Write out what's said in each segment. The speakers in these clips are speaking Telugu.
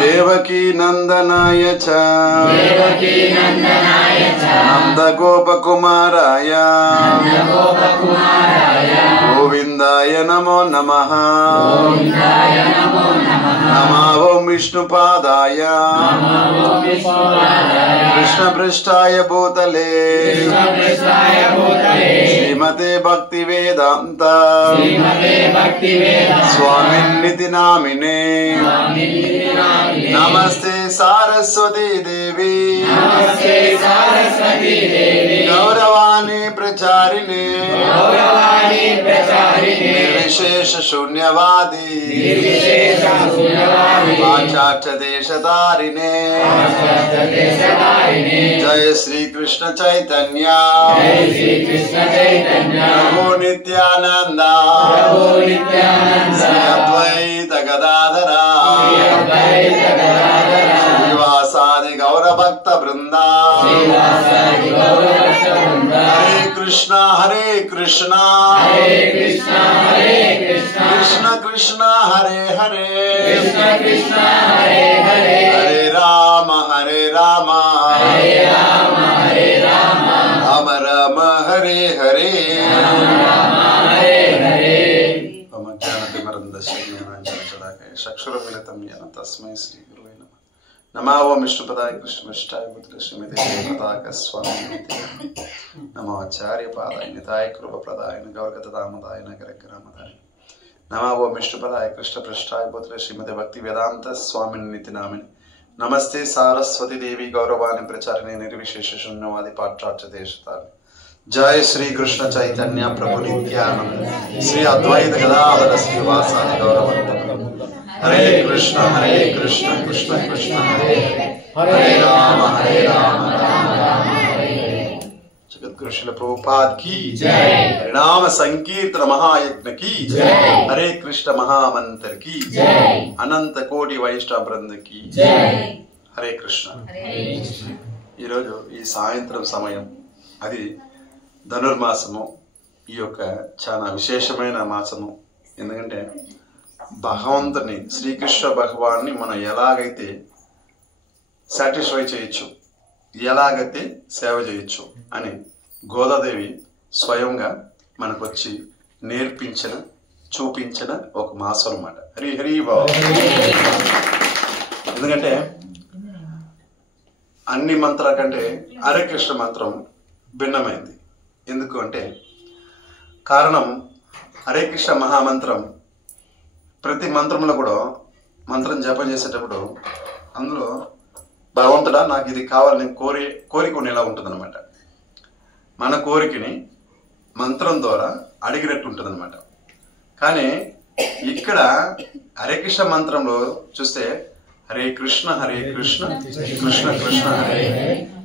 देवकी नंदनाय च नंदगोपकुमाराय गोविंदाय नमो नमः। नमः ओं विष्णुपादाय कृष्णपृष्ठाय भूतले श्रीमते भक्तिवेदांत स्वामिन्निति नामिने। नमस्ते सारस्वती देवी गौरवाणी प्रचारिणे निर्विशेष शून्यवादी पाश्चात्य देशधारिणे। जय श्री कृष्ण चैतन्य प्रभु नित्यानंद श्री अद्वैत गदाधरा श्रीवासादि गौर भक्त वृंदा। हरे कृष्णा कृष्ण कृष्ण हरे हरे हरे राम राम राम हरे हरे। चक्षुरुन्मिलितं येन तस्मै श्री गुरुवे नमः। नमः ओं विष्णुपदाय कृष्णपृष्ठाय भूतले श्रीमते पताकस्वामिनिति नमो आचार्यपादाय निताय कृपप्रदाय गौरगतदामोदाय नगरग्रामदाय। नमः ओं विष्णुपदाय कृष्णपृष्ठाय भूतले श्रीमते भक्तिवेदांत स्वामिनिति नामिने। नमस्ते सारस्वती देवी गौरवाणी प्रचारिणे निर्विशेष शून्यवादी पाश्चात्य देशधारिणे। जय श्री कृष्ण चैतन्य प्रभु नित्यानंद श्री अद्वैत गदाधर श्रीवासादि गौर भक्त। हरे कृष्ण कृष्ण कृष्ण हरे हरे राम राम राम जगत गुरु श्रील प्रभुपाद की जय। हरिनाम संकीर्तन महायज्ञ की जय। हरे कृष्ण महामंत्र की जय। अनंत कोटि वैष्णव वृंद की जय। हरे कृष्ण। ఈ సాయంత్రం సమయం అది ధనుర్మాసము. ఈ యొక్క చాలా విశేషమైన మాసము. ఎందుకంటే భగవంతుని శ్రీకృష్ణ భగవాన్ని మనం ఎలాగైతే సాటిస్ఫై చేయొచ్చు, ఎలాగైతే సేవ చేయొచ్చు అని గోదాదేవి స్వయంగా మనకు వచ్చి నేర్పించిన చూపించిన ఒక మాసం అన్నమాట. హరి హరి బాబు. ఎందుకంటే అన్ని మంత్రాల కంటే హరే కృష్ణ మంత్రం భిన్నమైంది. ఎందుకు అంటే కారణం హరే కృష్ణ మహామంత్రం ప్రతి మంత్రంలో కూడా మంత్రం జపం చేసేటప్పుడు అందులో భగవంతుడా నాకు ఇది కావాలని కోరిక ఉండేలా ఉంటుందన్నమాట. మన కోరికని మంత్రం ద్వారా అడిగినట్టు ఉంటుందన్నమాట. కానీ ఇక్కడ హరే కృష్ణ మంత్రంలో చూస్తే హరే కృష్ణ కృష్ణ కృష్ణ హరే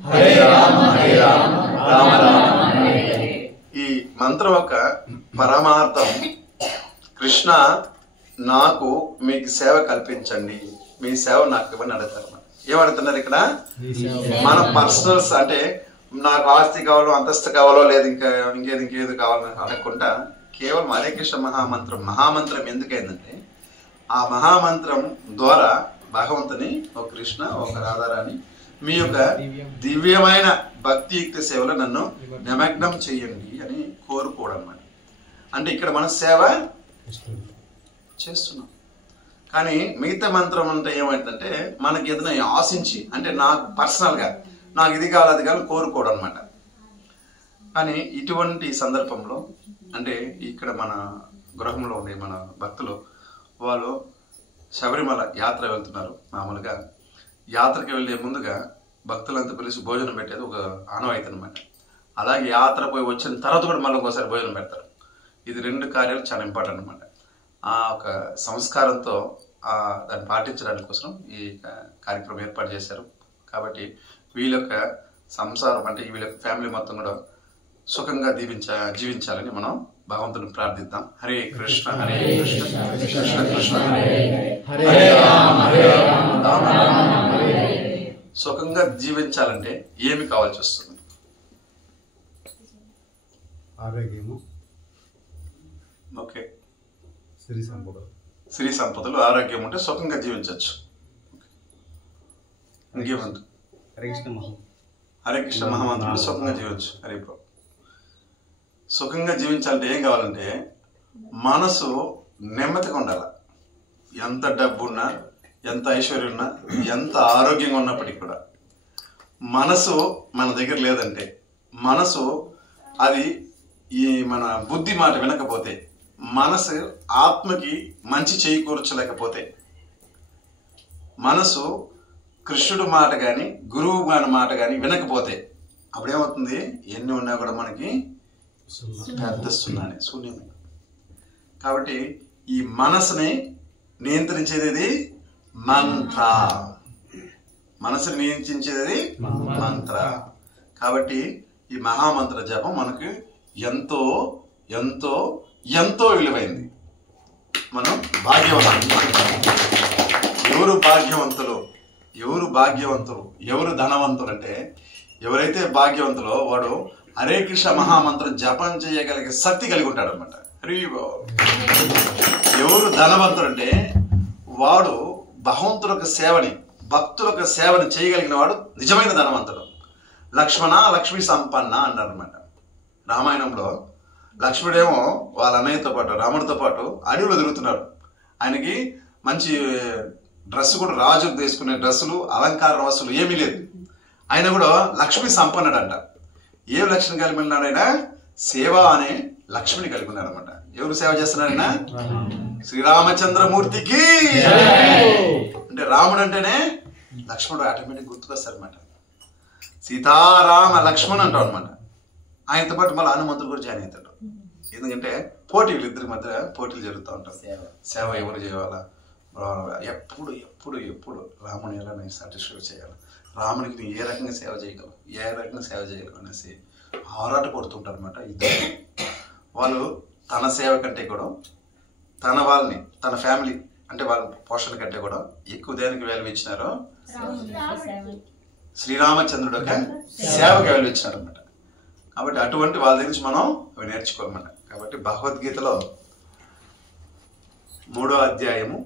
హరే రామ రామ రామ. ఈ మంత్రం యొక్క పరమార్థం కృష్ణ నాకు మీకు సేవ కల్పించండి, మీ సేవ నాకు ఇవ్వని అడుగుతారు. ఏమడుతున్నారు ఇక్కడ? మన పర్సనల్స్ అంటే నాకు ఆస్తి కావాలో అంతస్తు కావాలో లేదు ఇంకేది కావాలని అడగకుండా కేవలం హరే కృష్ణ మహామంత్రం ఎందుకైందంటే ఆ మహామంత్రం ద్వారా భగవంతుని ఒక కృష్ణ ఒక రాధారాణి మీ యొక్క దివ్యమైన భక్తియుక్త సేవలో నన్ను నిమగ్నం చెయ్యండి అని కోరుకోవడం అన్నమాట. అంటే ఇక్కడ మనం సేవ చేస్తున్నాం. కానీ మిగతా మంత్రం అంటే ఏమైందంటే మనకి ఏదైనా ఆశించి అంటే నాకు పర్సనల్గా నాకు ఇది కావాలి అది కావాలి కోరుకోవడం అనమాట. కానీ ఇటువంటి సందర్భంలో అంటే ఇక్కడ మన గృహంలో ఉండే మన భక్తులు వాళ్ళు శబరిమల యాత్ర వెళ్తున్నారు. మామూలుగా యాత్రకి వెళ్ళే ముందుగా భక్తులంతా పిలిచి భోజనం పెట్టేది ఒక ఆనవాయితీ అనమాట. అలాగే యాత్ర పోయి వచ్చిన తర్వాత కూడా మళ్ళీ ఒకసారి భోజనం పెడతారు. ఇది రెండు కార్యాలు చాలా ఇంపార్టెంట్ అనమాట. ఆ ఒక సంస్కారంతో దాన్ని పాటించడానికి కోసం ఈ కార్యక్రమం ఏర్పాటు చేశారు. కాబట్టి వీళ్ళ యొక్క సంసారం అంటే వీళ్ళ ఫ్యామిలీ మొత్తం కూడా సుఖంగా జీవించాలని మనం భగవంతుని ప్రార్థిద్దాం. హరే కృష్ణ కృష్ణ కృష్ణ హరే రామ రామ రామ. సుఖంగా జీవించాలంటే ఏమి కావాల్సి వస్తుంది? ఆరోగ్యము, ఓకే, స్త్రీ సంపదలు, ఆరోగ్యం ఉంటే సుఖంగా జీవించవచ్చు. ఇంకేమంటారు? హరే కృష్ణ మహామంత్రుడు సుఖంగా జీవించు. హరి ప్రభు. సుఖంగా జీవించాలంటే ఏం కావాలంటే మనసు నెమ్మదిగా ఉండాలి. ఎంత డబ్బున్నా, ఎంత ఐశ్వర్యం ఉన్నా, ఎంత ఆరోగ్యంగా ఉన్నప్పటికీ కూడా మనసు మన దగ్గర లేదంటే, మనసు అది ఈ మన బుద్ధి మాట వినకపోతే, మనసు ఆత్మకి మంచి చేకూర్చలేకపోతే, మనసు కృష్ణుడు మాట కానీ గురువు గారి మాట కానీ వినకపోతే అప్పుడేమవుతుంది? ఎన్ని ఉన్నా కూడా మనకి పెద్ద సున్నానే, శూన్యమే. కాబట్టి ఈ మనసుని నియంత్రించేది మంత్ర. మనసుని నియంత్రించేది మంత్ర. కాబట్టి ఈ మహామంత్ర జపం మనకు ఎంతో ఎంతో ఎంతో విలువైంది. మనం భాగ్యవంతులు. ఎవరు భాగ్యవంతులు, ఎవరు భాగ్యవంతులు, ఎవరు ధనవంతులు అంటే, ఎవరైతే భాగ్యవంతులో వాడు హరే కృష్ణ మహామంత్రం జపం చేయగలిగే శక్తి కలిగి ఉంటాడు అనమాట. ఎవరు ధనవంతుడు అంటే వాడు భగవంతులకు సేవని, భక్తులకు సేవని చేయగలిగిన వాడు నిజమైన ధనవంతుడు. లక్ష్మణ లక్ష్మీ సంపన్న అన్నారు అనమాట. రామాయణంలో లక్ష్మణుడేమో వాళ్ళ అన్నయ్యతో పాటు, రాముడితో పాటు అడవిలో తిరుగుతున్నాడు. ఆయనకి మంచి డ్రెస్ కూడా, రాజుకు తీసుకునే డ్రెస్సులు, అలంకార వస్తువులు ఏమీ లేదు. ఆయన కూడా లక్ష్మి సంపన్నుడు అంట. ఏ లక్ష్మి కలిగి ఉన్నాడు? ఆయన సేవ అనే లక్ష్మిని కలిగి ఉన్నాడు అనమాట. ఎవరు సేవ చేస్తున్నారైనా? శ్రీరామచంద్రమూర్తికి. అంటే రాముడు అంటేనే లక్ష్మణుడు ఆటోమేటిక్ గుర్తుకొస్తాడు అనమాట. సీతారామ లక్ష్మణ్ అంటాం అనమాట. ఆయనతో పాటు మళ్ళీ హనుమంతుడు కూడా జాయిన్ అవుతాడు. ఎందుకంటే పోటీలు, ఇద్దరి మధ్య పోటీలు జరుగుతూ ఉంటాయి. సేవ ఎవరు చేయాలా, ఎప్పుడు ఎప్పుడు ఎప్పుడు రాముని ఎలా నేను సాటిస్ఫై చేయాలి, రామునికి నేను ఏ రకంగా సేవ చేయగలను, ఏ రకంగా సేవ చేయగలను అనేసి ఆరాట పడుతుంటారు అనమాట. ఇద్దరు వాళ్ళు తన సేవ కంటే కూడా, తన వాళ్ళని, తన ఫ్యామిలీ అంటే వాళ్ళ పోషణ కంటే కూడా ఎక్కువ దేనికి వాల్యూ ఇచ్చినారో శ్రీరామచంద్రుడు యొక్క సేవకి వాల్యూ ఇచ్చినారు అనమాట. కాబట్టి అటువంటి వాళ్ళ దగ్గర నుంచి మనం అవి నేర్చుకోవాలన్నమాట. కాబట్టి భగవద్గీతలో 3వ అధ్యాయము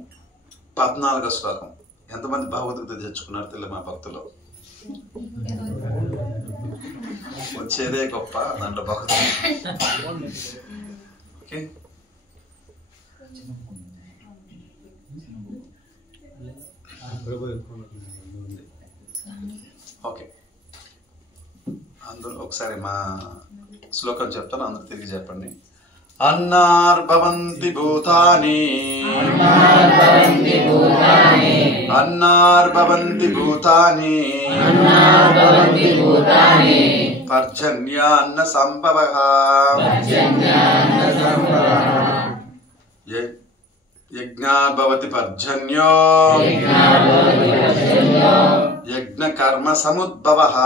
14వ శ్లోకం. ఎంతమంది భగవద్గీత తెచ్చుకున్నారు తెలియదు మా భక్తులు? వచ్చేదే గొప్ప, దాంట్లో భగవద్గీత. Okay, okay. అందరూ ఒకసారి మా శ్లోకం చెప్తాను, అందరూ తిరిగి చెప్పండి. అన్నార్భవంతి భూతాని, అన్నార్భవంతి భూతాని, పర్జన్యాన్న సంభవః, యజ్ఞాభవతి పర్జన్యో, యజ్ఞ కర్మ సముద్భవః,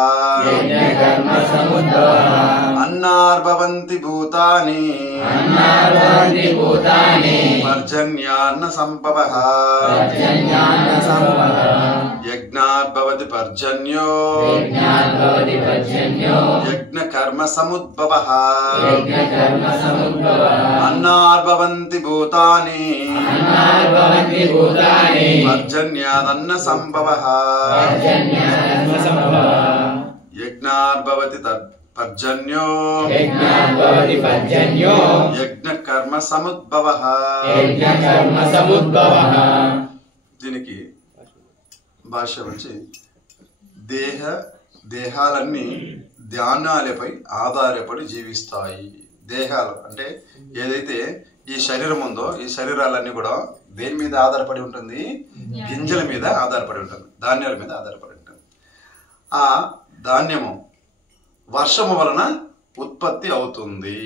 అన్నార్భవంతి భూతాని, పర్జన్యాన్న సంభవః, యజ్ఞాభవతి పర్జన్యో, యజ్ఞ కర్మ సముద్భవః, అన్నార్భవంతి భూతాని, పర్జన్యాదన్న సంభవః, యజ్ఞార్భవతి పర్జన్యో, యజ్ఞ కర్మ సముద్భవః. దీనికి భాష వచ్చి దేహాలన్నీ ధ్యానాలపై ఆధారపడి జీవిస్తాయి. దేహాలు అంటే ఏదైతే ఈ శరీరం ఉందో, ఈ శరీరాలన్నీ కూడా దేని మీద ఆధారపడి ఉంటుంది? గింజల మీద ఆధారపడి ఉంటుంది, ధాన్యాల మీద ఆధారపడి ఉంటుంది. ఆ ధాన్యము వర్షము వలన ఉత్పత్తి అవుతుంది.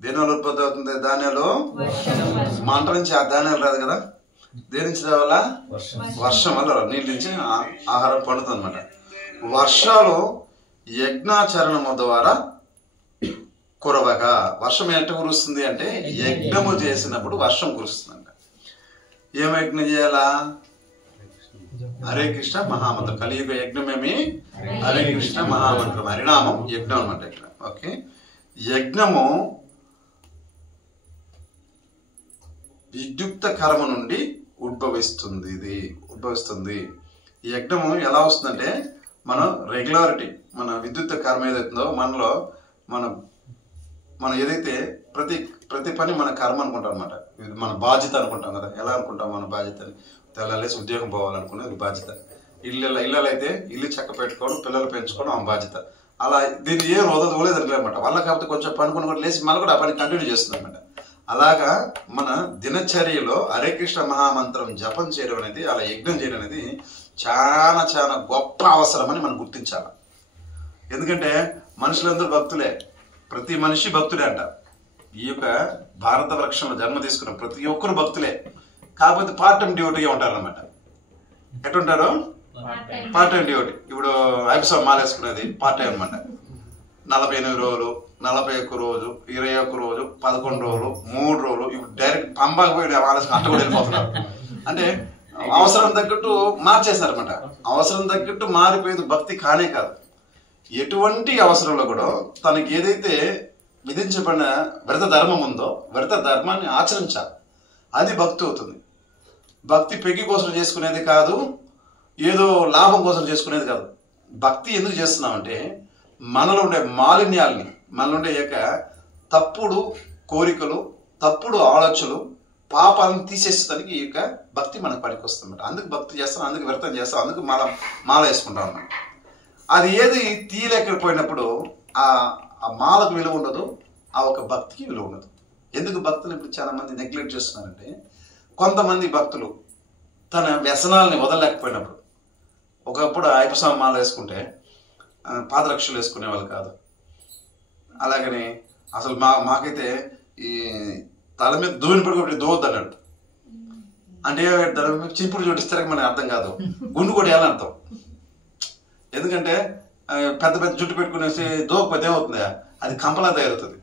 దేని వల్ల ఉత్పత్తి అవుతుంది? ధాన్యాలు మంట నుంచి ఆ ధాన్యాలు రాదు కదా, దేని నుంచి రావాలా? వర్షం వల్ల, నీళ్ళ నుంచి ఆహారం పండుతుంది అనమాట. వర్షాలు యజ్ఞాచరణము ద్వారా కురవగా, వర్షం ఎట్ట కురుస్తుంది అంటే యజ్ఞము చేసినప్పుడు వర్షం కురుస్తుందంట. ఏం యజ్ఞం చేయాలా? హరే కృష్ణ మహామంత్రం. కలియుగ యజ్ఞమేమి? హరే కృష్ణ మహామంత్రం, హరినామం యజ్ఞం అనమాట ఇక్కడ. ఓకే, యజ్ఞము విద్యుక్త కర్మ నుండి ఉద్భవిస్తుంది. ఈ యజ్ఞము ఎలా వస్తుందంటే మనం రెగ్యులారిటీ, మన విద్యుత్ కర్మ ఏదైతుందో మనలో మనం ఏదైతే ప్రతి పని మన కర్మ అనుకుంటాం అనమాట. మన బాధ్యత అనుకుంటాం కదా. ఎలా అనుకుంటాం మన బాధ్యతని? తెల్లాలేసి ఉద్యోగం పోవాలనుకునేది బాధ్యత. ఇళ్ళలో అయితే ఇల్లు చక్క పెట్టుకోవడం, పిల్లలు పెంచుకోవడం ఆ బాధ్యత. అలా దీన్ని ఏం వదలలేదు అనమాట. వాళ్ళ కాకపోతే కొంచెం పనుకుని కూడా లేచి మళ్ళీ కూడా ఆ పని కంటిన్యూ చేస్తుంది అనమాట. అలాగా మన దినచర్యలో హరే కృష్ణ మహామంత్రం జపం చేయడం అనేది, అలా యజ్ఞం చేయడం అనేది చాలా చాలా గొప్ప అవసరం అని మనం గుర్తించాలి. ఎందుకంటే మనుషులందరూ భక్తులే, ప్రతి మనిషి భక్తుడే అంట. ఈ యొక్క భారత వృక్షంలో జన్మ తీసుకున్న ప్రతి ఒక్కరు భక్తులే. కాకపోతే పార్ట్ టైం డ్యూటీగా ఉంటారనమాట. ఎట్లుంటారు? Part time duty. ఇప్పుడు ఐపీఎస్ మాల వేసుకునేది పార్ట్ టైం అనమాట. 48 రోజులు, 41 రోజు, 21 రోజు, 11 రోజులు, 3 రోజులు. ఇప్పుడు డైరెక్ట్ పంబాకు పోయి మాలేసుకుని అట్ట కూడా వెళ్ళిపోతున్నారు. అంటే అవసరం తగ్గట్టు మార్చేస్తారనమాట. అవసరం తగ్గట్టు మారిపోయేది భక్తి కానే కాదు. ఎటువంటి అవసరంలో కూడా తనకి ఏదైతే విధించబడిన వ్రత ధర్మం ఉందో వ్రత ధర్మాన్ని ఆచరించాలి. అది భక్తి అవుతుంది. భక్తి పెగ్గి కోసం చేసుకునేది కాదు, ఏదో లాభం కోసం చేసుకునేది కాదు. భక్తి ఎందుకు చేస్తున్నామంటే మనలో ఉండే మాలిన్యాల్ని, మనలో ఉండే యొక్క తప్పుడు కోరికలు, తప్పుడు ఆలోచనలు, పాపాలను తీసేసేదానికి ఈ యొక్క భక్తి మనకు పనికి వస్తుంది. అందుకు భక్తి చేస్తాం, అందుకు వ్రతం చేస్తాం, అందుకు మాల వేసుకుంటాం అన్నమాట. అది ఏది తీయలేకపోయినప్పుడు ఆ మాలకు విలువ ఉండదు, ఆ ఒక భక్తికి విలువ ఉండదు. ఎందుకు భక్తులు ఇప్పుడు చాలా మంది నెగ్లెక్ట్ చేస్తున్నారంటే, కొంతమంది భక్తులు తన వ్యసనాలని వదలలేకపోయినప్పుడు, ఒకప్పుడు ఐపస మాల వేసుకుంటే పాదరక్షలు వేసుకునే వాళ్ళు కాదు. అలాగని అసలు మాకైతే ఈ తల మీద దూని పడుకోబెట్టి దోవద్దు అన్నాడు. అంటే తల మీద చింపుడు జోడిస్తే మనకి అర్థం కాదు, గుండు కూడా వేయాలని అర్థం. ఎందుకంటే పెద్ద పెద్ద జుట్టు పెట్టుకునేసి దోకపోతే ఏమవుతుంది? అది కంపలా తయారవుతుంది.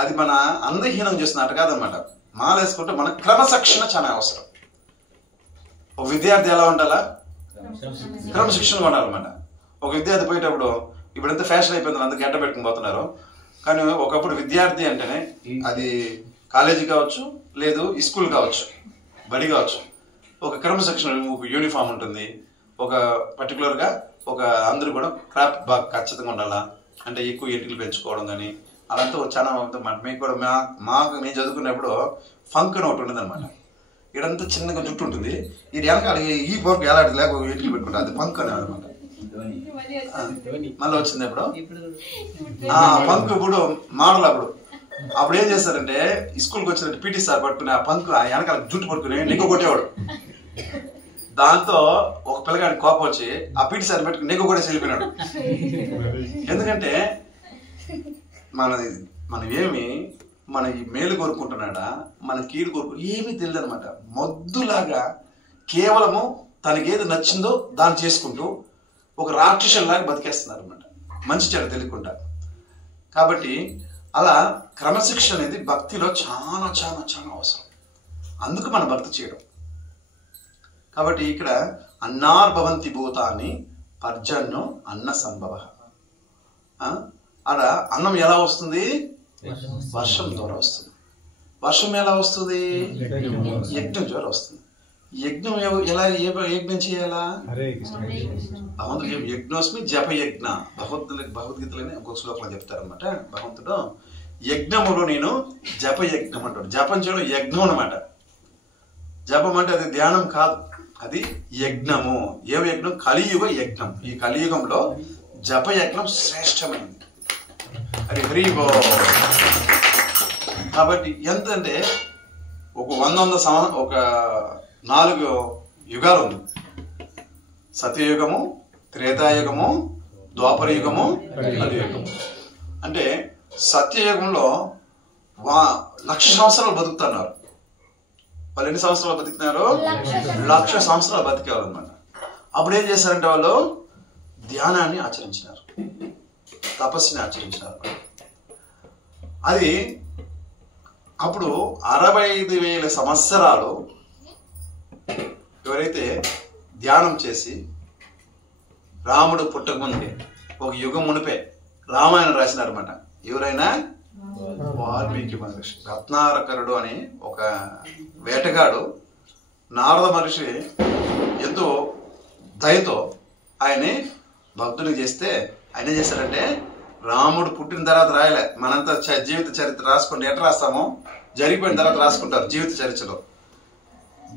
అది మన అందహీనం చేస్తున్నట్టు కాదనమాట. మాల వేసుకుంటే మన క్రమశిక్షణ చాలా అవసరం. ఒక విద్యార్థి ఎలా ఉండాలా? క్రమశిక్షణగా ఉండాలన్నమాట. ఒక విద్యార్థి పోయేటప్పుడు ఇప్పుడు ఎంత ఫ్యాషన్ అయిపోయింది, అంత గడ్డ పెట్టుకుని పోతున్నారు. కానీ ఒకప్పుడు విద్యార్థి అంటేనే అది కాలేజీ కావచ్చు, లేదు స్కూల్ కావచ్చు, బడి కావచ్చు, ఒక క్రమశిక్షణ, ఒక యూనిఫామ్ ఉంటుంది. ఒక పర్టికులర్గా ఒక అందరూ కూడా క్రాఫ్ట్ బాగా ఖచ్చితంగా ఉండాలా. అంటే ఎక్కువ ఎంటికలు పెంచుకోవడం కానీ అలాంటి చాలా మీకు కూడా మాకు నేను చదువుకున్నప్పుడు ఫంక్ అని ఒకటి ఉండదు అనమాట. ఇడంతా చిన్నగా జుట్టు ఉంటుంది, ఇది వెనకాల ఈ పోర్కు ఎలాంటి లేక ఎంటికలు పెట్టుకుంటారు, అది ఫంక్ అని అనమాట. మళ్ళీ వచ్చింది ఇప్పుడు పంక్. ఇప్పుడు మోడల్ అప్పుడు ఏం చేస్తారంటే స్కూల్కి వచ్చినట్టు పీటీ సార్ పట్టుకుని ఆ పంక్ వెనకాల జుట్టు పట్టుకుని నెగ్గు కొట్టేవాడు. దాంతో ఒక పిల్లగాడి కోపం వచ్చి ఆ పీటీ సార్ పెట్టుకుని నెగ్గు కూడా వెళ్ళిపోయినాడు. ఎందుకంటే మనం ఏమి మన ఈ మేలు కోరుకుంటున్నాడా, మన కీడు కోరుకుంటు ఏమీ తెలియదు అనమాట. మొద్దులాగా కేవలము తనకి ఏది నచ్చిందో దాన్ని చేసుకుంటూ ఒక రాక్షసులాగా బతికేస్తున్నారు అనమాట, మంచి చెడు తెలియకుండా. కాబట్టి అలా క్రమశిక్షణ అనేది భక్తిలో చాలా చాలా చాలా అవసరం. అందుకు మన భక్తి చేయడం. కాబట్టి ఇక్కడ అన్నార్భవంతి భూతాన్ని పర్జన్ను అన్న సంభవ. అక్కడ అన్నం ఎలా వస్తుంది? వర్షం ద్వారా వస్తుంది. వర్షం ఎలా వస్తుంది? యజ్ఞం ద్వారా వస్తుంది. యజ్ఞం ఎలా యజ్ఞం చేయాలా? భగవంతుడు యజ్ఞోస్మి జపయజ్ఞ, భగవద్గీతలోనే ఇంకొక శ్లోకంలో చెప్తారనమాట. భగవంతుడు యజ్ఞములో నేను జపయజ్ఞం అంటాడు. జపం చేయడం యజ్ఞం అనమాట. జపం అంటే అది ధ్యానం కాదు, అది యజ్ఞము. ఏ యజ్ఞం? కలియుగ యజ్ఞం. ఈ కలియుగంలో జపయజ్ఞం శ్రేష్టమైనది. అది హరి బో. కాబట్టి ఎంతంటే ఒక 4 యుగాలు ఉంది. సత్యయుగము, త్రేతాయుగము, ద్వాపర యుగము, కలియుగము. అంటే సత్యయుగంలో 1,00,000 సంవత్సరాలు బతుకుతున్నారు. వాళ్ళు ఎన్ని సంవత్సరాలు బతుకుతున్నారు? 1,00,000 సంవత్సరాలు బతికేవారు అనమాట. అప్పుడు ఏం చేశారంటే వాళ్ళు ధ్యానాన్ని ఆచరించినారు, తపస్సుని ఆచరించినారు. అది అప్పుడు 65,000 సంవత్సరాలు ఎవరైతే ధ్యానం చేసి రాముడు పుట్టకముందే ఒక యుగం మునిపే రామాయణం రాసినారన్నమాట. ఎవరైనా వాల్మీకి మహర్షి. రత్నాకరుడు అని ఒక వేటగాడు నారద మహర్షి ఎంతో దయతో ఆయన్ని భక్తుని చేస్తే ఆయన ఏం చేశారంటే, రాముడు పుట్టిన తర్వాత రాయలే, మనంతా జీవిత చరిత్ర రాసుకుంటే ఎట్లా రాస్తామో జరిగిపోయిన తర్వాత రాసుకుంటారు జీవిత చరిత్రలో.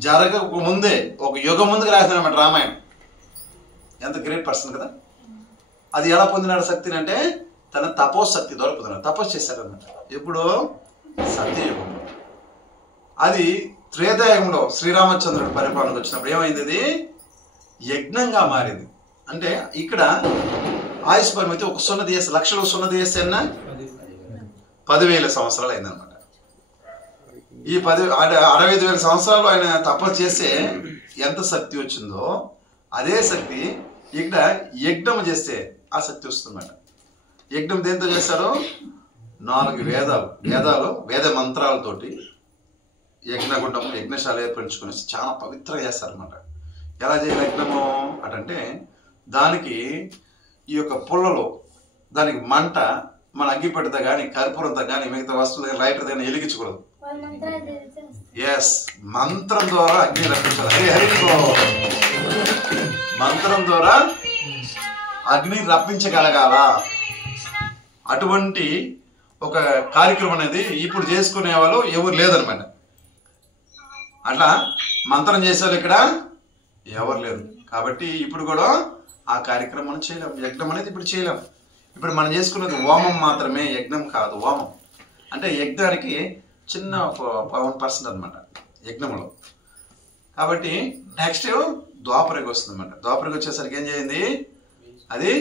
జరగక ముందే ఒక యుగం ముందుకు రాశారన్నమాట రామాయణం. ఎంత గ్రేట్ పర్సన్ కదా. అది ఎలా పొందినాడు శక్తిని అంటే తన తపోశక్తి ద్వారా పొందినాడు. తపస్సు చేశారన్నమాట. ఎప్పుడు? సత్యయుగంలో. అది త్రేతాయుగంలో శ్రీరామచంద్రుడు పరిపాలనకు వచ్చినప్పుడు ఏమైంది? అది యజ్ఞంగా మారింది. అంటే ఇక్కడ ఆయుష్ పరిమితి ఒక సున్నతి చేస్తే, లక్షలు సున్నతి చేస్తే అన్న 10,000 సంవత్సరాలు అయిందనమాట. ఈ 65,000 సంవత్సరాలు ఆయన తపస్సు చేస్తే ఎంత శక్తి వచ్చిందో అదే శక్తి ఇక్కడ యజ్ఞం చేస్తే ఆ శక్తి వస్తుందన్నమాట. యజ్ఞం దేంతో చేస్తారో 4 వేద మంత్రాలతోటి యజ్ఞగుండము యజ్ఞశాల ఏర్పరచుకుని చాలా పవిత్రంగా చేస్తారనమాట. ఎలా చేయాలి యజ్ఞము అంటే దానికి ఈ యొక్క పుల్లలో దానికి మంట మన అగ్గిపెట్టతో కానీ కర్పూరంతో కానీ మిగతా వస్తువులు కానీ లైటర్ కానీ వెలిగించకూడదు. ఎస్, మంత్రం ద్వారా అగ్ని రప్పించాలి. హరి మంత్రం ద్వారా అగ్ని రప్పించగలగాల. అటువంటి ఒక కార్యక్రమం అనేది ఇప్పుడు చేసుకునే వాళ్ళు ఎవరు లేదనమాట. అట్లా మంత్రం చేసేవాళ్ళు ఇక్కడ ఎవరు లేరు. కాబట్టి ఇప్పుడు కూడా ఆ కార్యక్రమం చేయలేం. యజ్ఞం అనేది ఇప్పుడు చేయలేం. ఇప్పుడు మనం చేసుకున్నది హోమం మాత్రమే, యజ్ఞం కాదు. హోమం అంటే యజ్ఞానికి చిన్న 1% అనమాట యజ్ఞంలో. కాబట్టి నెక్స్ట్ ద్వాపరకి వస్తుంది అనమాట. ద్వాపరకి వచ్చేసరికి ఏం చేయింది? అది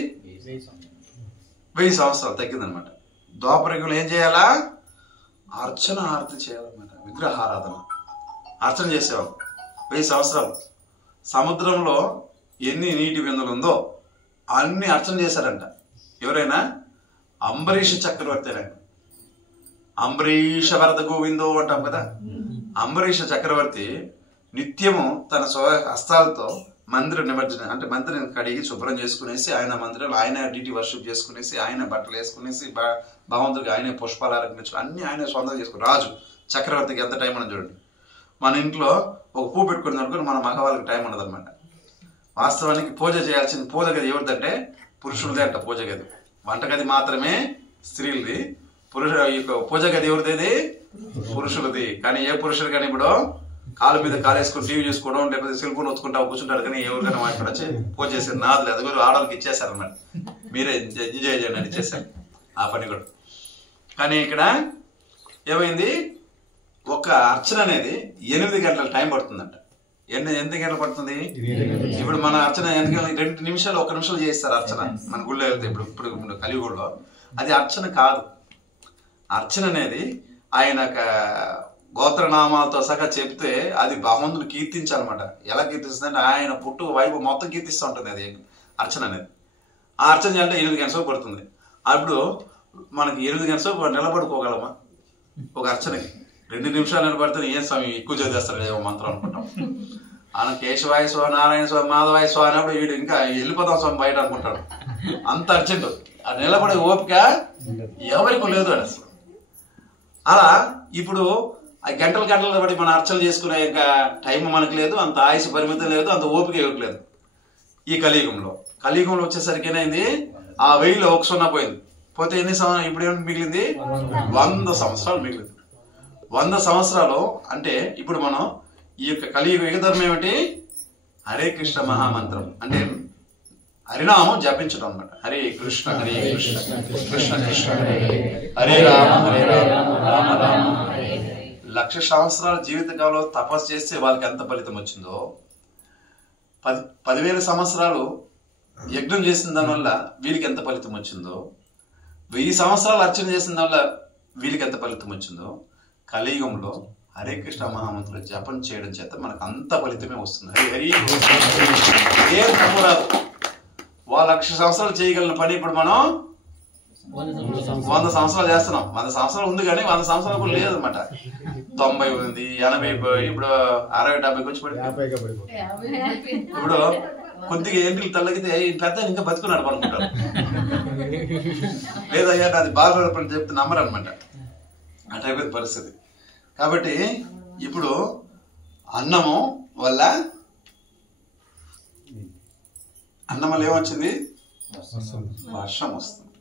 1000 సంవత్సరాలు తగ్గిందనమాట. ద్వాపరకులు ఏం చేయాలా? అర్చన ఆరతి చేయాలన్నమాట. విగ్రహారాధన అర్చన చేసేవాళ్ళు 1000 సంవత్సరాలు. సముద్రంలో ఎన్ని నీటి బిందులు ఉందో అన్ని అర్చన చేశారంట. ఎవరైనా? అంబరీష చక్రవర్తి. అంబరీష వరద గోవిందో అంటాం కదా. అంబరీష చక్రవర్తి నిత్యము తన హస్తాలతో మందిర నిమజ్జనం అంటే మందిరం కడిగి శుభ్రం చేసుకునేసి ఆయన మందిరంలో ఆయన డ్యూటీ వర్షిప్ చేసుకునేసి ఆయన బట్టలు వేసుకునేసి భగవంతుడికి ఆయనే పుష్పాలు అర్పించుకుని అన్ని ఆయన సొంతం చేసుకుని రాజు చక్రవర్తికి ఎంత టైం అని చూడండి. మన ఇంట్లో ఒక పువ్వు పెట్టుకుని అనుకుని మన మగవాళ్ళకి టైం ఉండదు అనమాట. వాస్తవానికి పూజ చేయాల్సిన పూజ గది ఎవరిదంటే పురుషులదే అంట. పూజ గది వంటగది మాత్రమే స్త్రీలది. పూజ గది ఎవరిది? పురుషులది. కానీ ఏ పురుషుడు కానీ ఇప్పుడు కాలు మీద కాలు వేసుకుని టీవీ చూసుకోవడం లేకపోతే సెల్ ఫోన్ వచ్చుకుంటా కూర్చుంటారు. కానీ ఎవరికైనా మాట్లాడొచ్చి పూజ చేసేది నాది లేదు. అది కూడా ఆడవాళ్ళకి ఇచ్చేసారన్నమాట. మీరే ఎంజాయ్ చేయండి అని ఇచ్చేసారు ఆ పని కూడా. కానీ ఇక్కడ ఏమైంది? ఒక అర్చన అనేది 8 గంటల టైం పడుతుందంట. ఎన్ని గంటలు పడుతుంది? ఇప్పుడు మన అర్చన 2 నిమిషాలు 1 నిమిషం చేస్తారు అర్చన మన గుళ్ళో వెళ్తే. ఇప్పుడు కలియుగంలో అది అర్చన కాదు. అర్చన అనేది ఆయన గోత్రనామాలతో సహా చెప్తే అది భగవంతుని కీర్తించాలన్నమాట. ఎలా కీర్తిస్తుందంటే ఆయన పుట్టు వైపు మొత్తం కీర్తిస్తూ ఉంటుంది అది అర్చన అనేది. ఆ అర్చన చేయాలంటే 8 గంటల సేపు పడుతుంది. అప్పుడు మనకి 8 గంటల సేపు నిలబడుకోగలమా ఒక అర్చనకి? 2 నిమిషాలు నిలబడితే ఏం స్వామి ఎక్కువ చదివేస్తాడు మంత్రం అనుకుంటాం. ఆయన కేశవాయ స్వామి, నారాయణ స్వామి, మాధవాయ స్వామి అన్నప్పుడు వీడు ఇంకా వెళ్ళిపోతాం స్వామి బయట అనుకుంటాడు. అంత అర్జెంటు. ఆ నిలబడే ఓపిక ఎవరికి లేదు అని అసలు. అలా ఇప్పుడు గంటలు బట్టి మనం అర్చనలు చేసుకునే ఇంకా టైం మనకు లేదు, అంత ఆయుష్ పరిమితం లేదు, అంత ఓపిక ఎవరికి లేదు. ఈ కలియుగంలో వచ్చేసరికి ఏమైంది? ఆ 1000లో 1 సున్నా పోయింది. పోతే ఎన్ని సంవత్సరాలు ఇప్పుడు ఏమి మిగిలింది? 100 సంవత్సరాలు మిగిలింది. 100 సంవత్సరాలు అంటే ఇప్పుడు మనం ఈ యొక్క కలియుగ యుగధర్మం ఏమిటి? హరే కృష్ణ మహామంత్రం అంటే హరినామం జపించడం అన్నమాట. హరే కృష్ణ కృష్ణ కృష్ణ హరే రామ రామ రామ. 1,00,000 సంవత్సరాల జీవితకాలంలో తపస్సు చేస్తే వాళ్ళకి ఎంత ఫలితం వచ్చిందో, 10,000 సంవత్సరాలు యజ్ఞం చేసిన దానివల్ల వీళ్ళకి ఎంత ఫలితం వచ్చిందో, 1000 సంవత్సరాలు అర్చన చేసిన దానివల్ల వీళ్ళకి ఎంత ఫలితం వచ్చిందో, కలియుగంలో హరే కృష్ణ మహామంత్రులు జపం చేయడం చేత మనకు అంత ఫలితమే వస్తుంది. హరి ఏం తప్పు రాదు. 1,00,000 సంవత్సరాలు చేయగలిగిన పని ఇప్పుడు మనం 100 సంవత్సరాలు చేస్తున్నాం. 100 సంవత్సరాలు ఉంది కానీ 100 సంవత్సరాలు కూడా లేదనమాట. 90 ఉంది, 80 పోయి ఇప్పుడు 60-70 వచ్చి పడి ఇప్పుడు కొద్దిగా ఎంటికలు తల్లగితే పెద్ద ఇంకా బతుకున్నాడు అనుకుంటారు. లేదయ్యా నాది బాధపడి చెప్తే నమ్మరు అనమాట. అటైపోయింది పరిస్థితి. కాబట్టి ఇప్పుడు అన్నం వల్ల ఏమొచ్చింది? వర్షం వస్తుంది.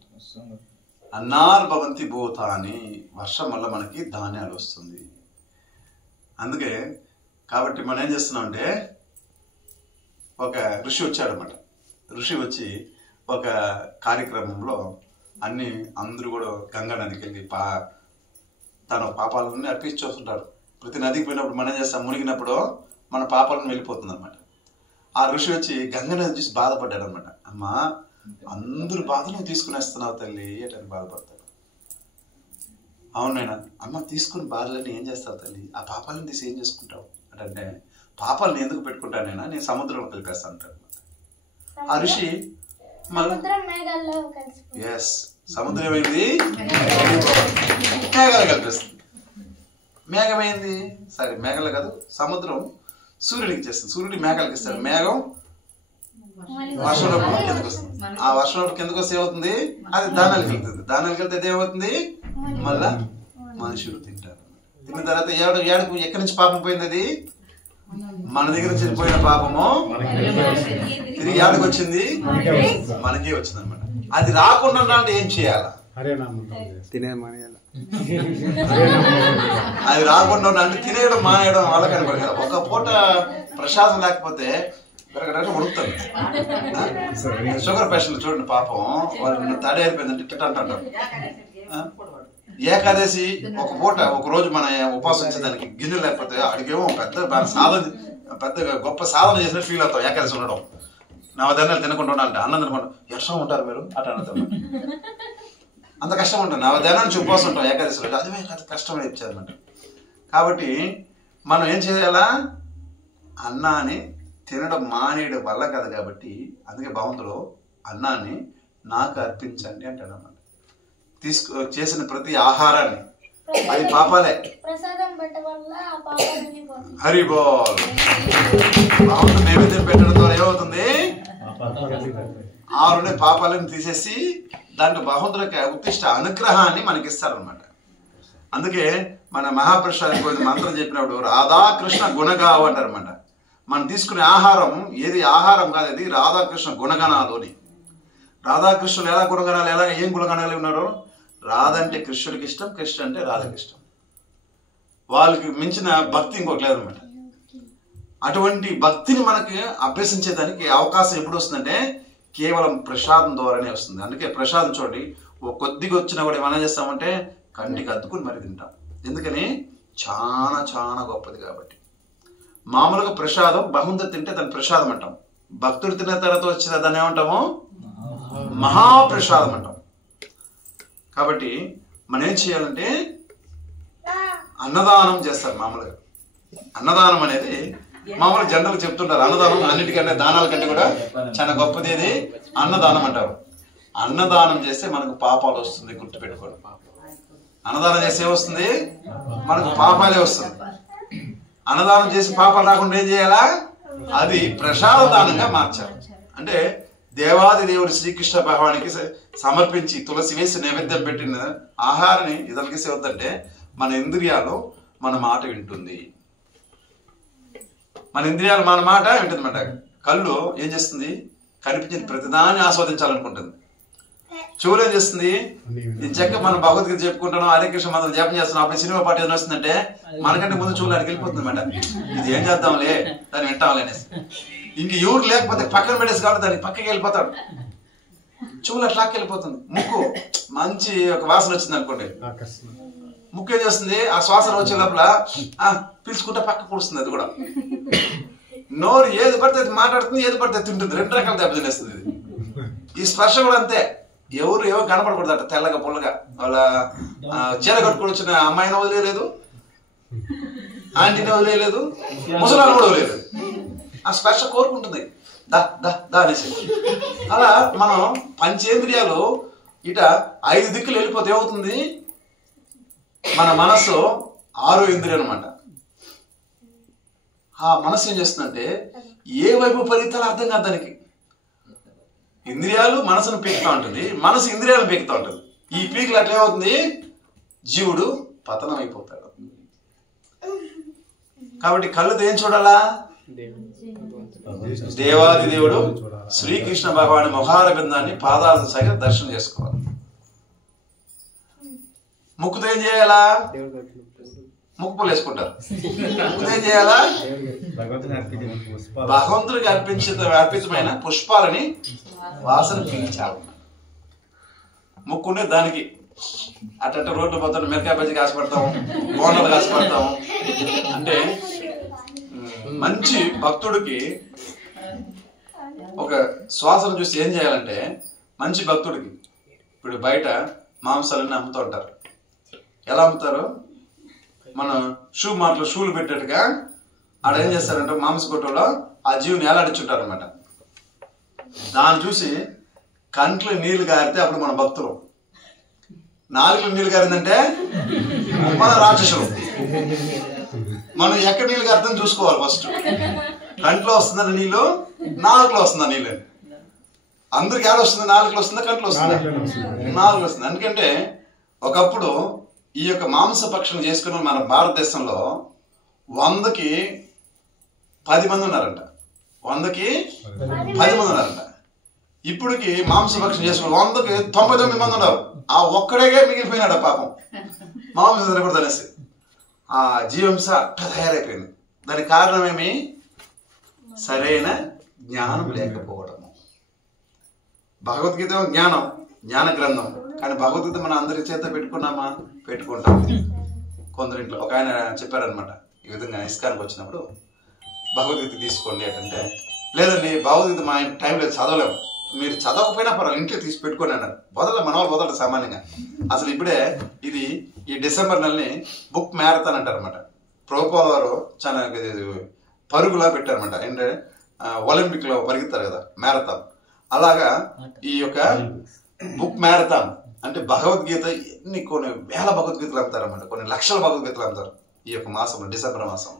అన్నార్ భవంతి భూతాని, వర్షం వల్ల మనకి ధాన్యాలు వస్తుంది. అందుకే కాబట్టి మనం ఏం చేస్తున్నాం అంటే, ఒక ఋషి వచ్చాడనమాట. ఋషి వచ్చి ఒక కార్యక్రమంలో అందరూ కూడా గంగా నదికి వెళ్ళి తన పాపాలన్నీ అర్పించి చూస్తుంటారు. ప్రతి నదికి పోయినప్పుడు మనం ఏం చేస్తాం, మునిగినప్పుడు మన పాపాలను వెళ్ళిపోతుంది అనమాట. ఆ ఋషి వచ్చి గంగా నది చూసి బాధపడ్డాడు అనమాట. అమ్మా, అందరు బాధను తీసుకునేస్తున్నావు తల్లి అటని బాధపడతాడు. అవునైనా, అమ్మ తీసుకుని బాధలన్నీ ఏం చేస్తావు తల్లి, ఆ పాపాలను తీసి ఏం చేసుకుంటావు అంటే, పాపాలను ఎందుకు పెట్టుకుంటానైనా నేను సముద్రంలో కలిపేస్తాను అంటాడు. ఆ ఋషి ఎస్, సముద్రం ఏమైంది? మేఘాలు కలిపేస్తుంది. మేఘమైంది, సరే మేఘాలు కాదు, సముద్రం సూర్యుడికి చేస్తుంది. సూర్యుడి మేఘాలకి ఇస్తాడు. మేఘం వర్షం కిందకు వస్తుంది. ఆ వర్షం కిందకు వస్తే ఏమవుతుంది? అది ధాన్యాలకు వెళ్తుంది. ధాన్యాలకు వెళ్తే అది ఏమవుతుంది? మళ్ళా మనుషులు తింటారు. తిన్న తర్వాత ఏడుకు ఎక్కడి నుంచి పాపం పోయింది? అది మన దగ్గర చనిపోయిన పాపము తిరిగి ఏడుకు వచ్చింది, మనకే వచ్చింది అనమాట. అది రాకుండా అంటే ఏం చేయాలా? అది రాకుండా అంటే తినేయడం మానేయడం వల్ల కనపడదు కదా. ఒక పూట ప్రసాదం లేకపోతే ఉడుకుతారు. షుగర్ పేషెంట్లు చూడండి, పాపం వాళ్ళు తడి అయిపోయిందంటే ఇట్ట అంటారు. ఏకాదశి ఒక పూట ఒక రోజు మన ఉపవాసం వచ్చేదానికి గిన్నెలు లేకపోతే అడిగేమో పెద్ద గొప్ప సాధన చేసినట్టు ఫీల్ అవుతాం. ఏకాదశి ఉండడం, నవధాన్యాలు తినకుండా ఉండాలంటే, అన్నం తినకుండా ఎట్లా ఉంటారు మీరు అట్లా అడుగుతాం. అంత కష్టం ఉంటుంది. నవధాన్యాల నుంచి ఉపవాసం ఉంటాం ఏకాదశి రోజు, అదే కష్టం ఇచ్చారన్నమాట. కాబట్టి మనం ఏం చేయాలా? అన్నాన్ని తినడం మానేయడం వల్ల కదా. కాబట్టి అందుకే భగవంతుడు అన్నాన్ని నాకు అర్పించండి అంటాడు అన్నమాట. చేసిన ప్రతి ఆహారాన్ని, అది పాపాలే. హరి బోల్. భగవంతుడు నైవేద్యం పెట్టడం ద్వారా ఏమవుతుంది? ఆరునే పాపాలను తీసేసి దాంట్లో భగవంతుడికి ఉత్తిష్ట అనుగ్రహాన్ని మనకి ఇస్తారనమాట. అందుకే మన మహాప్రసాద్ మంత్రం చెప్పినప్పుడు రాధాకృష్ణ గుణగావు అంటారు అనమాట. మనం తీసుకునే ఆహారం ఏది ఆహారం కాదు, అది రాధాకృష్ణ గుణగణాలు అని. రాధాకృష్ణులు ఎలా గుణగణాలు, ఏం గుణగణాలు ఉన్నారు? రాధ అంటే కృష్ణుడికి ఇష్టం, కృష్ణ అంటే రాధకి ఇష్టం. వాళ్ళకి మించిన భక్తి ఇంకొక లేదనమాట. అటువంటి భక్తిని మనకి అభ్యసించేదానికి అవకాశం ఎప్పుడు వస్తుందంటే కేవలం ప్రసాదం ద్వారానే వస్తుంది. అందుకే ప్రసాదం చూడండి, కొద్దిగా వచ్చినా కూడా ఏమైనా చేస్తామంటే కంటికి అద్దుకుని మరి తింటాం. ఎందుకని? చాలా చాలా గొప్పది కాబట్టి. మామూలుగా ప్రసాదం భగవంతుడు తింటే దాన్ని ప్రసాదం అంటాం. భక్తుడు తిన్న తర్వాత వచ్చిన దాన్ని ఏమంటాము? మహాప్రసాదం అంటాం. కాబట్టి మనం ఏం చేయాలంటే అన్నదానం చేస్తారు. మామూలుగా అన్నదానం అనేది మామూలుగా జనరల్ చెప్తుంటారు. అన్నదానం అన్నిటికంటే, దానాల కంటే కూడా చాలా గొప్పది ఏది? అన్నదానం అంటారు. అన్నదానం చేస్తే మనకు పాపాలు వస్తుంది, గుర్తుపెట్టుకోండి. అన్నదానం చేస్తే ఏమొస్తుంది? మనకు పాపాలే వస్తుంది. అన్నదానం చేసి పాపాలు రాకుండా ఏం చేయాలా? అది ప్రసాద దానంగా మార్చాలి. అంటే దేవాది దేవుడు శ్రీకృష్ణ భగవానికి సమర్పించి తులసి వేసి నైవేద్యం పెట్టిన ఆహారాన్ని ఇతరులకి సేవద్దంటే మన ఇంద్రియాలు మన మాట వింటుంది. మన ఇంద్రియాలు మన మాట వింటుందన్నమాట. కళ్ళు ఏం చేస్తుంది? కనిపించిన ప్రతిదాన్ని ఆస్వాదించాలనుకుంటుంది. చెవులు ఏం చేస్తుంది? చక్క మనం భగవద్గీత చెప్పుకుంటున్నాం, హరే కృష్ణ మంత్రం జపం చేస్తున్నాం, అప్పుడు సినిమా పాట ఏదైనా వస్తుందంటే మనకంటే ముందు చెవులు అడిగి వెళ్ళిపోతుంది అన్నమాట. ఇది ఏం చేద్దాంలే, దాన్ని వింటాంలే అనేసి. ఇంక ఎవరు లేకపోతే పక్కన పెట్టేసి కాబట్టి దానికి పక్కకి వెళ్ళిపోతాడు. చెవులు అట్లా వెళ్ళిపోతుంది. ముక్కు మంచి ఒక వాసన వచ్చింది అనుకోండి, ముక్కు ఏం చేస్తుంది? ఆ శ్వాసన వచ్చే లోపల పిలుచుకుంటే పక్క పూడుస్తుంది. అది కూడా నోరు ఏది పడితే అది మాట్లాడుతుంది, ఏది పడితే తింటుంది. రెండు రకాల దెబ్బ తినేస్తుంది. ఈ స్పర్శ కూడా అంతే. ఎవరు కనపడకూడదు అట, తెల్లగా పుల్లగా. వాళ్ళ చీర కట్టుకుని వచ్చిన అమ్మాయిని వదిలేదు, ఆంటీని వదిలేదు, ముసలాన్ని కూడా వదిలేదు. ఆ స్పర్శ కోరుకుంటుంది, దా దా దా అనేసి. అలా మనం పంచేంద్రియాలు ఇట 5 దిక్కులు వెళ్ళిపోతే ఏమవుతుంది? మన మనస్సు 6వ ఇంద్రియం అనమాట. ఆ మనస్సు ఏం చేస్తుందంటే ఏ వైపు పరిగెత్తాలో అర్థం కాదు దానికి. ఇంద్రియాలు మనసును పీకుతూ ఉంటుంది, మనసు ఇంద్రియాలను పీకుతూ ఉంటుంది. ఈ పీకులు అట్లా ఏమవుతుంది, జీవుడు పతనం అయిపోతాడు. కాబట్టి కళ్ళతో ఏం చూడాలా, దేవాది దేవుడు శ్రీకృష్ణ భగవాని ముఖార బిందాన్ని పాదాలతో సైతం దర్శనం చేసుకోవాలి. ముక్కుతో ఏం చేయాలా, ముక్కులు వేసుకుంటారు. ముక్కుతో ఏం చేయాలా, భగవంతుడికి అర్పితమైన పుష్పాలని వాసన పీల్చాలి. ముక్కుండే దానికి అట్ట రోడ్లు పోతాం, మిరకాయ బజ్జి కాసుపడతాం, బోండాలు కాసుపడతాం. అంటే మంచి భక్తుడికి ఒక శ్వాసను చూసి ఏం చేయాలంటే, మంచి భక్తుడికి ఇప్పుడు బయట మాంసాలన్నీ అమ్ముతూ ఉంటారు. ఎలా అమ్ముతారు, మనం షూ మార్ట్లో షూలు పెట్టేట్టుగా ఆడ ఏం చేస్తారంటే మాంస కొట్టులో ఆ జీవుని ఏలాడించుంటారు అనమాట. దాన్ని చూసి కంట్లో నీళ్లు గారితే అప్పుడు మన భక్తులు, నాలుగులో నీళ్లు గారిందంటే మన రాక్షసులు. మనం ఎక్కడ నీళ్ళు గారితే చూసుకోవాలి. ఫస్ట్ కంట్లో వస్తుందా నీళ్ళు, నాలుగులో వస్తుందా నీళ్ళు. అందరికి ఏడ వస్తుంది, నాలుగులో వస్తుందా, కంట్లో వస్తుందా, నాలుగులో వస్తుంది. ఎందుకంటే ఒకప్పుడు ఈ యొక్క మాంసభక్షణ చేసుకున్న మన భారతదేశంలో 100కి 10 మంది ఉన్నారంట. 100కి 10 మంది ఉన్నారంట. ఇప్పటికి మాంసభక్షణ చేసుకున్న 100కి 99 మంది ఉన్నారు. ఆ ఒక్కడేగా మిగిలిపోయినాడు పాపం, మాంసం తినకూడదు అనేసి. ఆ జీవంస అట్లా తయారైపోయింది. దానికి కారణమేమి, సరైన జ్ఞానం లేకపోవడము. భగవద్గీత జ్ఞానం, జ్ఞాన గ్రంథం. కానీ భగవద్గీత మనం అందరి చేత పెట్టుకున్నామా, పెట్టుకుంటాం. కొందరింట్లో ఒక ఆయన చెప్పారనమాట, ఈ విధంగా ఇస్కాన్కి వచ్చినప్పుడు భగవద్గీత తీసుకోండి అంటే, లేదండి భగవద్గీత మా ఆయన టైం లేదు, చదవలేము. మీరు చదవకపోయినా పర్వాలేదు, ఇంట్లో తీసి పెట్టుకొని అన్నారు. మన వాళ్ళు వదలరు సామాన్యంగా. అసలు ఇప్పుడే ఇది ఈ డిసెంబర్ నెలని బుక్ మ్యారథాన్ అంటారు అనమాట. ప్రభుపాల్ వారు చాలా పరుగులా పెట్టారనమాట. ఏంటంటే ఒలింపిక్లో పరిగెత్తారు కదా, మ్యారథాన్. అలాగా ఈ యొక్క బుక్ మ్యారథాన్ అంటే భగవద్గీత కొన్ని వేల భగవద్గీతలు అమ్ముతారన్నమాట, కొన్ని లక్షల భగవద్గీతలు అమ్ముతారు ఈ యొక్క మాసంలో, డిసెంబర్ మాసం.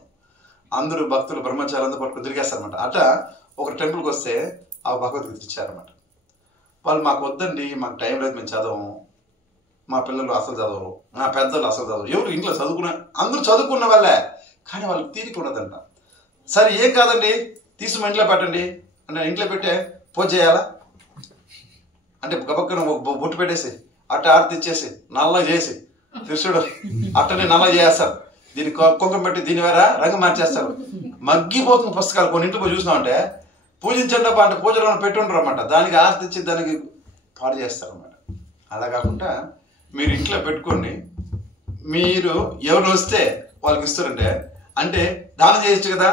అందరూ భక్తులు బ్రహ్మచారులంతా పట్టుకుని తిరిగేస్తారనమాట. అట్లా ఒక టెంపుల్కి వస్తే ఆ భగవద్గీత ఇచ్చారన్నమాట. వాళ్ళు మాకు వద్దండి, మాకు టైం లేదు, మేము చదవము, మా పిల్లలు అసలు చదవరు, మా పెద్దలు అసలు చదవరు, ఎవరు ఇంట్లో చదువుకున్న అందరూ చదువుకున్న వాళ్ళే, కానీ వాళ్ళకి తీరిక ఉండదంట. సరే ఏం కాదండి, తీసి మా ఇంట్లో పెట్టండి అంటే ఇంట్లో పెట్టే పూజ చేయాలా అంటే గబక్కన బొట్టు పెట్టేసి అట్ట ఆరతి ఇచ్చేసి నల్ల చేసి కృష్ణుడు అట్టనే నల్ల చేస్తారు. దీన్ని కుంకుమ పెట్టి దీని వేర రంగు మార్చేస్తారు. మగ్గిపోతున్న పుస్తకాలు కొన్ని ఇంట్లో చూసినామంటే పూజించండి అంటే పూజలో పెట్టుంటారు అన్నమాట. దానికి ఆరతి ఇచ్చి దానికి పాడు చేస్తారు అన్నమాట. అలా కాకుండా మీరు ఇంట్లో పెట్టుకోండి. మీరు ఎవరు వస్తే వాళ్ళకి ఇస్తారంటే అంటే దానం చేయొచ్చు కదా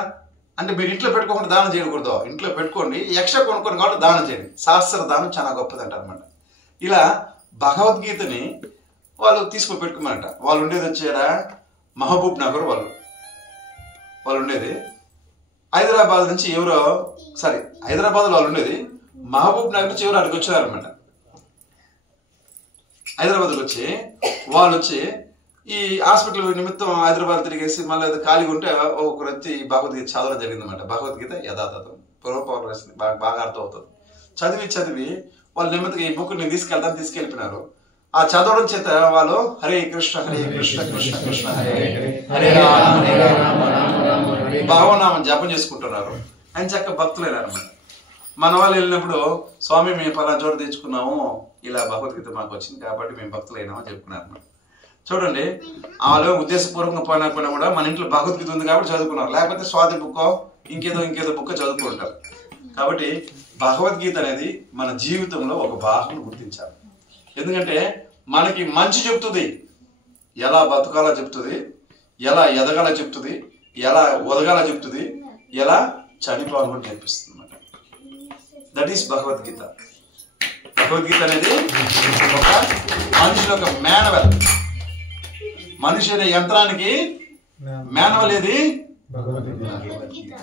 అంటే మీరు ఇంట్లో పెట్టుకోకుండా దానం చేయకూడదు, ఇంట్లో పెట్టుకోండి, ఎక్స్ట్రా కొనుక్కొని కాబట్టి దానం చేయండి. శాస్త్ర దానం చాలా గొప్పది అంటారు అనమాట. ఇలా భగవద్గీతని వాళ్ళు తీసుకొని పెట్టుకోమన్నట. వాళ్ళు ఉండేది వచ్చారా మహబూబ్ నగర్, వాళ్ళు ఉండేది హైదరాబాద్ నుంచి ఎవరో హైదరాబాద్లో వాళ్ళు ఉండేది, మహబూబ్ నగర్ నుంచి ఎవరు అక్కడికి వచ్చారనమాట. హైదరాబాద్కి వచ్చి వాళ్ళు వచ్చి ఈ హాస్పిటల్ నిమిత్తం హైదరాబాద్ తిరిగేసి మళ్ళీ ఖాళీగా ఉంటే ఒకరు వచ్చి భగవద్గీత చదవడం జరిగిందన్నమాట. భగవద్గీత యథాతథం పూర్వపౌరులు బాగా అర్థం అవుతుంది. చదివి వాళ్ళు నెమ్మదిగా ఈ బుక్ నేను తీసుకెళ్ళిపోయినారు. ఆ చదవడం చేత వాళ్ళు హరే కృష్ణ కృష్ణ కృష్ణ హరే హరే రామ భావనామం జపం చేసుకుంటున్నారు. ఆయన చక్క భక్తులైనారన్నమాట. మన వాళ్ళు వెళ్ళినప్పుడు స్వామి మేము పలానా చోట తెచ్చుకున్నాము, ఇలా భగవద్గీత మాకు వచ్చింది కాబట్టి మేము భక్తులైనామని చెప్పుకున్నారు అన్నమాట. చూడండి, వాళ్ళు ఉద్దేశపూర్వకంగా పోయినా కూడా మన ఇంట్లో భగవద్గీత ఉంది కాబట్టి చదువుకున్నారు, లేకపోతే స్వాతి బుక్కో ఇంకేదో బుక్క చదువుకుంటారు. కాబట్టి భగవద్గీత అనేది మన జీవితంలో ఒక భాగం గుర్తించాలి. ఎందుకంటే మనకి మంచి చెప్తుంది, ఎలా బతకాలో చెప్తుంది, ఎలా ఎదగాలో చెప్తుంది, ఎలా ఒదగాలో చెప్తుంది, ఎలా చనిపోవాలని కూడా నేర్పిస్తుంది అన్నమాట. That is Bhagavad Gita. భగవద్గీత అనేది ఒక మనిషిలో ఒక మాన్యువల్. మనిషి అనే యంత్రానికి మాన్యువల్ ఏది? భగవద్గీత.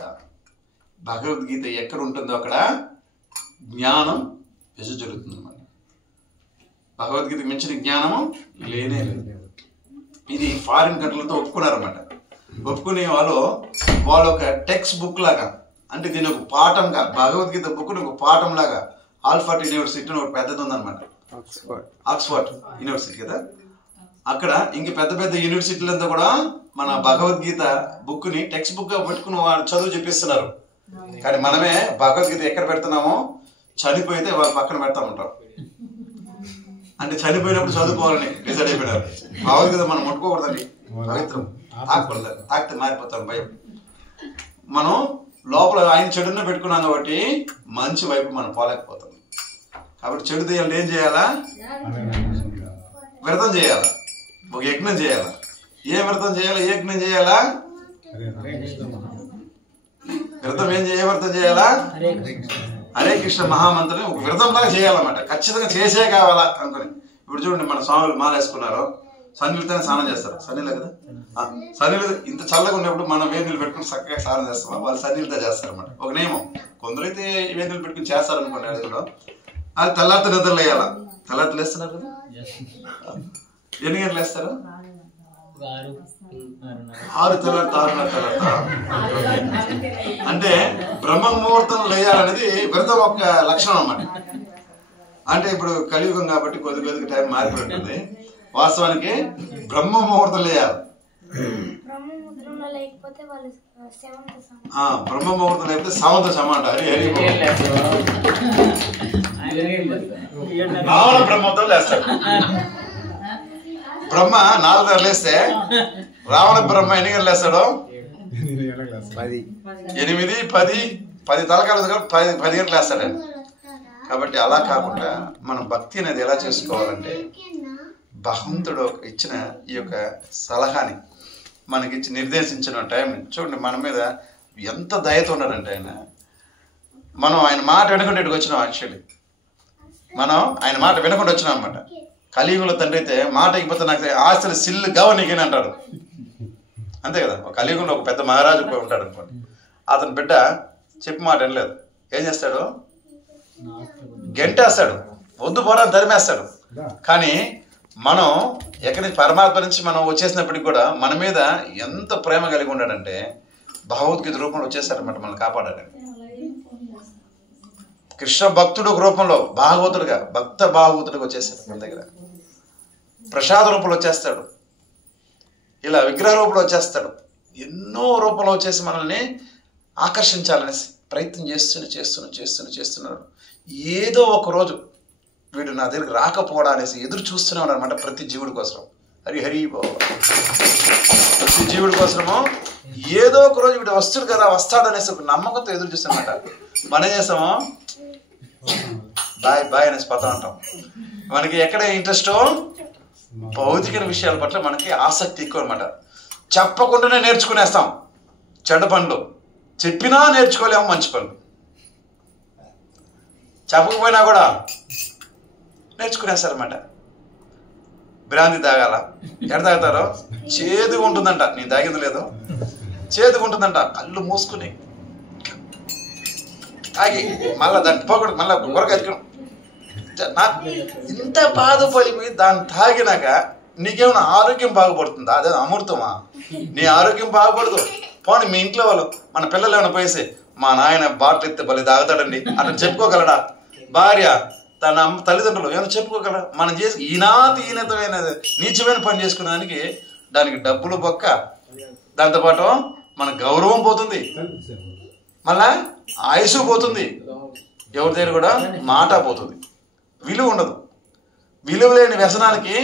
భగవద్గీత ఎక్కడ ఉంటుందో అక్కడ జ్ఞానం జరుగుతుంది అన్నమాట. భగవద్గీతకు మించిన జ్ఞానము లేనే లేదు. ఇది ఫారిన్ కంట్రీలతో ఒప్పుకున్నారన్నమాట. ఒప్పుకునే వాళ్ళు ఒక టెక్స్ట్ బుక్ లాగా అంటే దీని ఒక పాఠంగా భగవద్గీత బుక్ ఒక పాఠంలాగా ఆల్ఫర్డ్ యూనివర్సిటీ ఒకటి పెద్దది ఉందన్నమాట, ఆక్స్ఫర్డ్ యూనివర్సిటీ కదా. అక్కడ ఇంక పెద్ద పెద్ద యూనివర్సిటీలంతా కూడా మన భగవద్గీత బుక్ ని టెక్స్ట్ బుక్ గా పెట్టుకుని వాళ్ళు చదువు చెప్పిస్తున్నారు. కానీ మనమే భగవద్గీత ఎక్కడ పెడుతున్నామో చనిపోయితే వాళ్ళు పక్కన పెడతా ఉంటారు. అంటే చనిపోయినప్పుడు చదువుకోవాలని డిసైడ్ అయిపోయినారు. భగవద్గీత మనం ముట్టుకోకూడదండి, పవిత్రం, తాకూడదు, తాకితే మారిపోతాం భయం. మనం లోపల ఆయన చెడునే పెట్టుకున్నాం కాబట్టి మంచి వైపు మనం పోలేకపోతాం. కాబట్టి చెడు తీయాలంటే ఏం చేయాలా? వ్రతం చేయాలా, ఒక యజ్ఞం చేయాలా. ఏ వ్రతం చేయాలా, ఏ యజ్ఞం చేయాలా? వ్రతం ఏ వ్రతం చేయాలా? హరే కృష్ణ మహామంత్రం ఒక వ్రతంలాగా చేయాలన్నమాట. ఖచ్చితంగా చేసే కావాలా అనుకుని. ఇప్పుడు చూడండి, మన స్వాములు మాల వేసుకున్నారు, సన్నీళ్ళతోనే స్నానం చేస్తారు. సన్నీళ్ళే కదా, సన్నీళ్ళు ఇంత చల్లగా ఉన్నప్పుడు మనం వేడి నీళ్ళు పెట్టుకుని చక్కగా స్నానం చేస్తాం. వాళ్ళు సన్నీళ్ళతో చేస్తారు అన్నమాట. ఒక నియమం. కొందరైతే వేడి నీళ్ళు పెట్టుకుని చేస్తారనుకోండి, అది కూడా అది తెల్లారితో నిద్రలు వేయాలా. తెల్లారితో లేస్తున్నారు కదా, ఎన్ని గంటలు వేస్తారు? 6 తెల్లారితో 6:30 తెల్లారితో. అంటే బ్రహ్మ ముహూర్తం లేయాలనేది వ్రతం ఒక లక్షణం అన్నమాట. అంటే ఇప్పుడు కలియుగం కాబట్టి కొద్ది కొద్దిగా టైం మారిపోతుంది. వాస్తవానికి బ్రహ్మ ముహూర్తం లేయాలి. బ్రహ్మ ముహూర్తం లేకపోతే సమంత సమ అంట. హరి హరి రావణ బ్రహ్మతో లేస్తాడు. బ్రహ్మ 4 గంటలు లేస్తే రావణ బ్రహ్మ ఎన్ని గంటలు లేస్తాడు? 8, 10 తలకాలు 10 గంటలు లేస్తాడు. కాబట్టి అలా కాకుండా మనం భక్తి అనేది ఎలా చేసుకోవాలంటే, భగవంతుడు ఇచ్చిన ఈ యొక్క సలహాని మనకిచ్చి నిర్దేశించిన టైంని చూడండి. మన మీద ఎంత దయతో ఉన్నాడంటే ఆయన. మనం ఆయన మాట వినకుండా ఇక్కడికి వచ్చినాం. యాక్చువల్లీ మనం ఆయన మాట వినకుండా వచ్చినాం అనమాట. కలియుగంలో తండ్రి అయితే మాట అయిపోతే నాకు ఆస్తులు సిల్లు గవ నీకేని అంటాడు, అంతే కదా. ఒక కలియుగంలో ఒక పెద్ద మహారాజు ఉంటాడు అనుకోండి, అతని బిడ్డ చెప్పి మాట వినలేదు, ఏం చేస్తాడు? గెంటేస్తాడు, వద్దు పోరా తరిమేస్తాడు. కానీ మనం ఎక్కడి నుంచి పరమాత్మ నుంచి మనం వచ్చేసినప్పటికి కూడా మన మీద ఎంత ప్రేమ కలిగి ఉన్నాడంటే భగవద్గీత రూపంలో వచ్చేసారనమాట మనల్ని కాపాడాడండి. కృష్ణ భక్తుడు ఒక రూపంలో భాగవతుడుగా భక్త భాగవతుడిగా వచ్చేసాడు మన దగ్గర. ప్రసాద రూపంలో వచ్చేస్తాడు, ఇలా విగ్రహ రూపంలో వచ్చేస్తాడు. ఎన్నో రూపంలో వచ్చేసి మనల్ని ఆకర్షించాలనేసి ప్రయత్నం చేస్తున్నాడు. ఏదో ఒక రోజు వీడు నా దగ్గరికి రాకపోవడా అనేసి ఎదురు చూస్తున్నాడు అనమాట ప్రతి జీవుడి కోసం. హరి హరి బాబు, ప్రతి జీవుడి కోసము ఏదో ఒక రోజు వీడు వస్తాడు కదా, వస్తాడనేసి ఒక నమ్మకంతో ఎదురు చూస్తానమాట. మనం ఏం చేస్తాము? బాయ్ బాయ్ అనేసి పోతా ఉంటాం. మనకి ఎక్కడ ఇంట్రెస్ట్? భౌతిక విషయాల పట్ల మనకి ఆసక్తి ఎక్కువ అనమాట. చెప్పకుండానే నేర్చుకునేస్తాం చెడ్డ పనులు, చెప్పినా నేర్చుకోలేము మంచి పనులు. చెప్పకపోయినా కూడా నేర్చుకునేస్తారన్నమాట. బ్రాంతి తాగాల, ఎక్కడ తాగుతారో చేదుగా ఉంటుందంట. నేను తాగింది లేదు, చేదుగా ఉంటుందంట. కళ్ళు మూసుకుని తాగి మళ్ళీ దాన్ని పోకూడదు, మళ్ళీ గొరక ఎత్తుకుని నాకు ఇంత బాధపడిపోయి దాన్ని తాగినాక నీకేమైనా ఆరోగ్యం బాగుపడుతుందా? అదే అమృతమా? నీ ఆరోగ్యం బాగుపడదు. పోనీ మీ ఇంట్లో వాళ్ళు మన పిల్లలు ఏమైనా పోయేసి మా నాయన బాటిల్ ఎత్తే బలి తాగుతాడండి అట్లా చెప్పుకోగలడా? భార్య తన తల్లిదండ్రులు ఏమైనా చెప్పుకోగలరా? మనం చేసి ఈనతమైన నీచమైన పని చేసుకునే దానికి డబ్బులు బొక్క, దాంతోపాటు మన గౌరవం పోతుంది, మళ్ళా ఆయుసు పోతుంది, ఎవరి దగ్గర కూడా మాట పోతుంది, విలువ ఉండదు. విలువ లేని వ్యసనానికి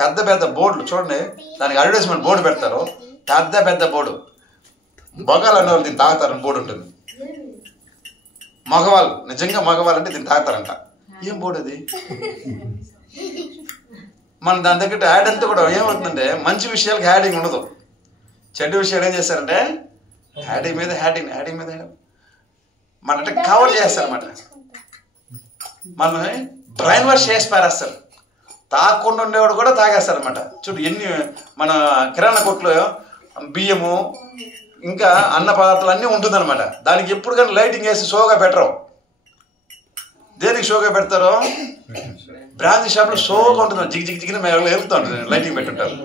పెద్ద పెద్ద బోర్డులు చూడండి, దానికి అడ్వర్టైజ్మెంట్ బోర్డు పెడతారు. పెద్ద పెద్ద బోర్డు, మగవాళ్ళు అనేవాళ్ళు దీన్ని తాగుతారని బోర్డు ఉంటుంది. మగవాళ్ళు నిజంగా మగవాళ్ళు అంటే దీన్ని తాగుతారంట. ఏం బోర్డు అది? మనం దాని దగ్గర యాడ్ అంతా కూడా ఏమవుతుందంటే మంచి విషయాలకు హ్యాడింగ్ ఉండదు, చెడ్డ విషయాలు ఏం చేస్తారంటే హ్యాడింగ్ మీద మన అంటే కవర్ చేస్తారనమాట. మనల్ని బ్రెయిన్ వాష్ చేసి పారేస్తారు. తాగకుండా ఉండేవాడు కూడా తాగేస్తారనమాట. చూడు ఎన్ని మన కిరాణా కొట్లో బియ్యము ఇంకా అన్న పదార్థాలు అన్నీ ఉంటుందన్నమాట. దానికి ఎప్పుడు కానీ లైటింగ్ వేసి షోగా పెట్టరు. దేనికి షోగా పెడతారో? బ్రాందీ షాప్లో షోగా ఉంటుంది, జిగిన వెళ్తూ ఉంటుంది, లైటింగ్ పెట్టుంటారు.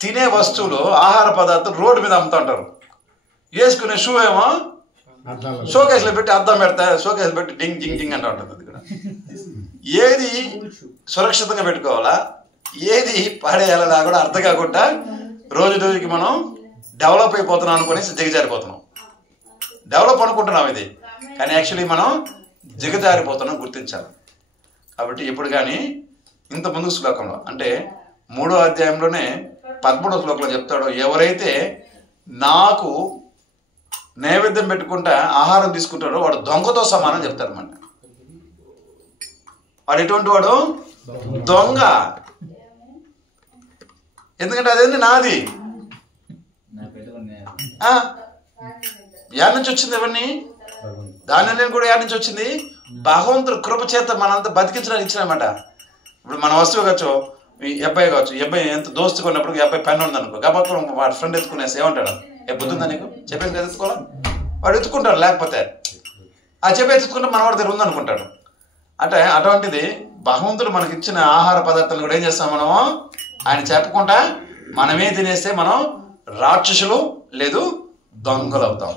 తినే వస్తువులు ఆహార పదార్థాలు రోడ్డు మీద అమ్ముతూ ఉంటారు. వేసుకునే షూ ఏమో షోకేస్లో పెట్టి అద్దం పెడతా, షోకేస్లో పెట్టి డింగ్ జింగ్ జింగ్ అంటూ ఉంటుంది. అది కూడా ఏది సురక్షితంగా పెట్టుకోవాలా, ఏది పడేయాలన్నా కూడా అర్థం కాకుండా రోజు రోజుకి మనం డెవలప్ అయిపోతున్నాం అనుకునేసి దిగజారిపోతున్నాం. డెవలప్ అనుకుంటున్నాం ఇది, కానీ యాక్చువల్లీ మనం దిగజారిపోతున్నాం, గుర్తించాలి. కాబట్టి ఎప్పుడు కానీ ఇంత ముందు శ్లోకంలో అంటే 3వ అధ్యాయంలోనే 13వ శ్లోకంలో చెప్తాడు, ఎవరైతే నాకు నైవేద్యం పెట్టుకుంటా ఆహారం తీసుకుంటాడో వాడు దొంగతో సమానం చెప్తాడు అన్నమాట. వాడు ఎటువంటి వాడు? దొంగ. ఎందుకంటే అదేంటి నాది. యాడ్ నుంచి వచ్చింది ఎవరిని? దాని కూడా యాడ్ నుంచి వచ్చింది? భగవంతుడు కృప చేత మనంతా బతికించడానికి ఇచ్చినమాట. ఇప్పుడు మన వస్తువు కావచ్చు, ఈ అబ్బాయి కావచ్చు, ఈ అబ్బాయి ఎంత దోస్తు కొన్నప్పుడు ఈ అబ్బాయి పెన్ను ఉందనుకో, కాబట్టి వాడి ఫ్రెండ్ ఎత్తుకునేసి ఏమంటాడు, బుద్ధి ఉందా నీకు, చెప్పేసి కదా ఎత్తుకోవాలా, వాడు ఎత్తుకుంటాడు. లేకపోతే ఆ చెప్పి ఎత్తుకుంటే మనవాడి దగ్గర ఉందనుకుంటాడు. అంటే అటువంటిది భగవంతుడు మనకి ఇచ్చిన ఆహార పదార్థాలు కూడా ఏం చేస్తాం మనము, ఆయన చెప్పకుండా మనమే తినేస్తే మనం రాక్షసులు లేదు దొంగలు అవుతాం.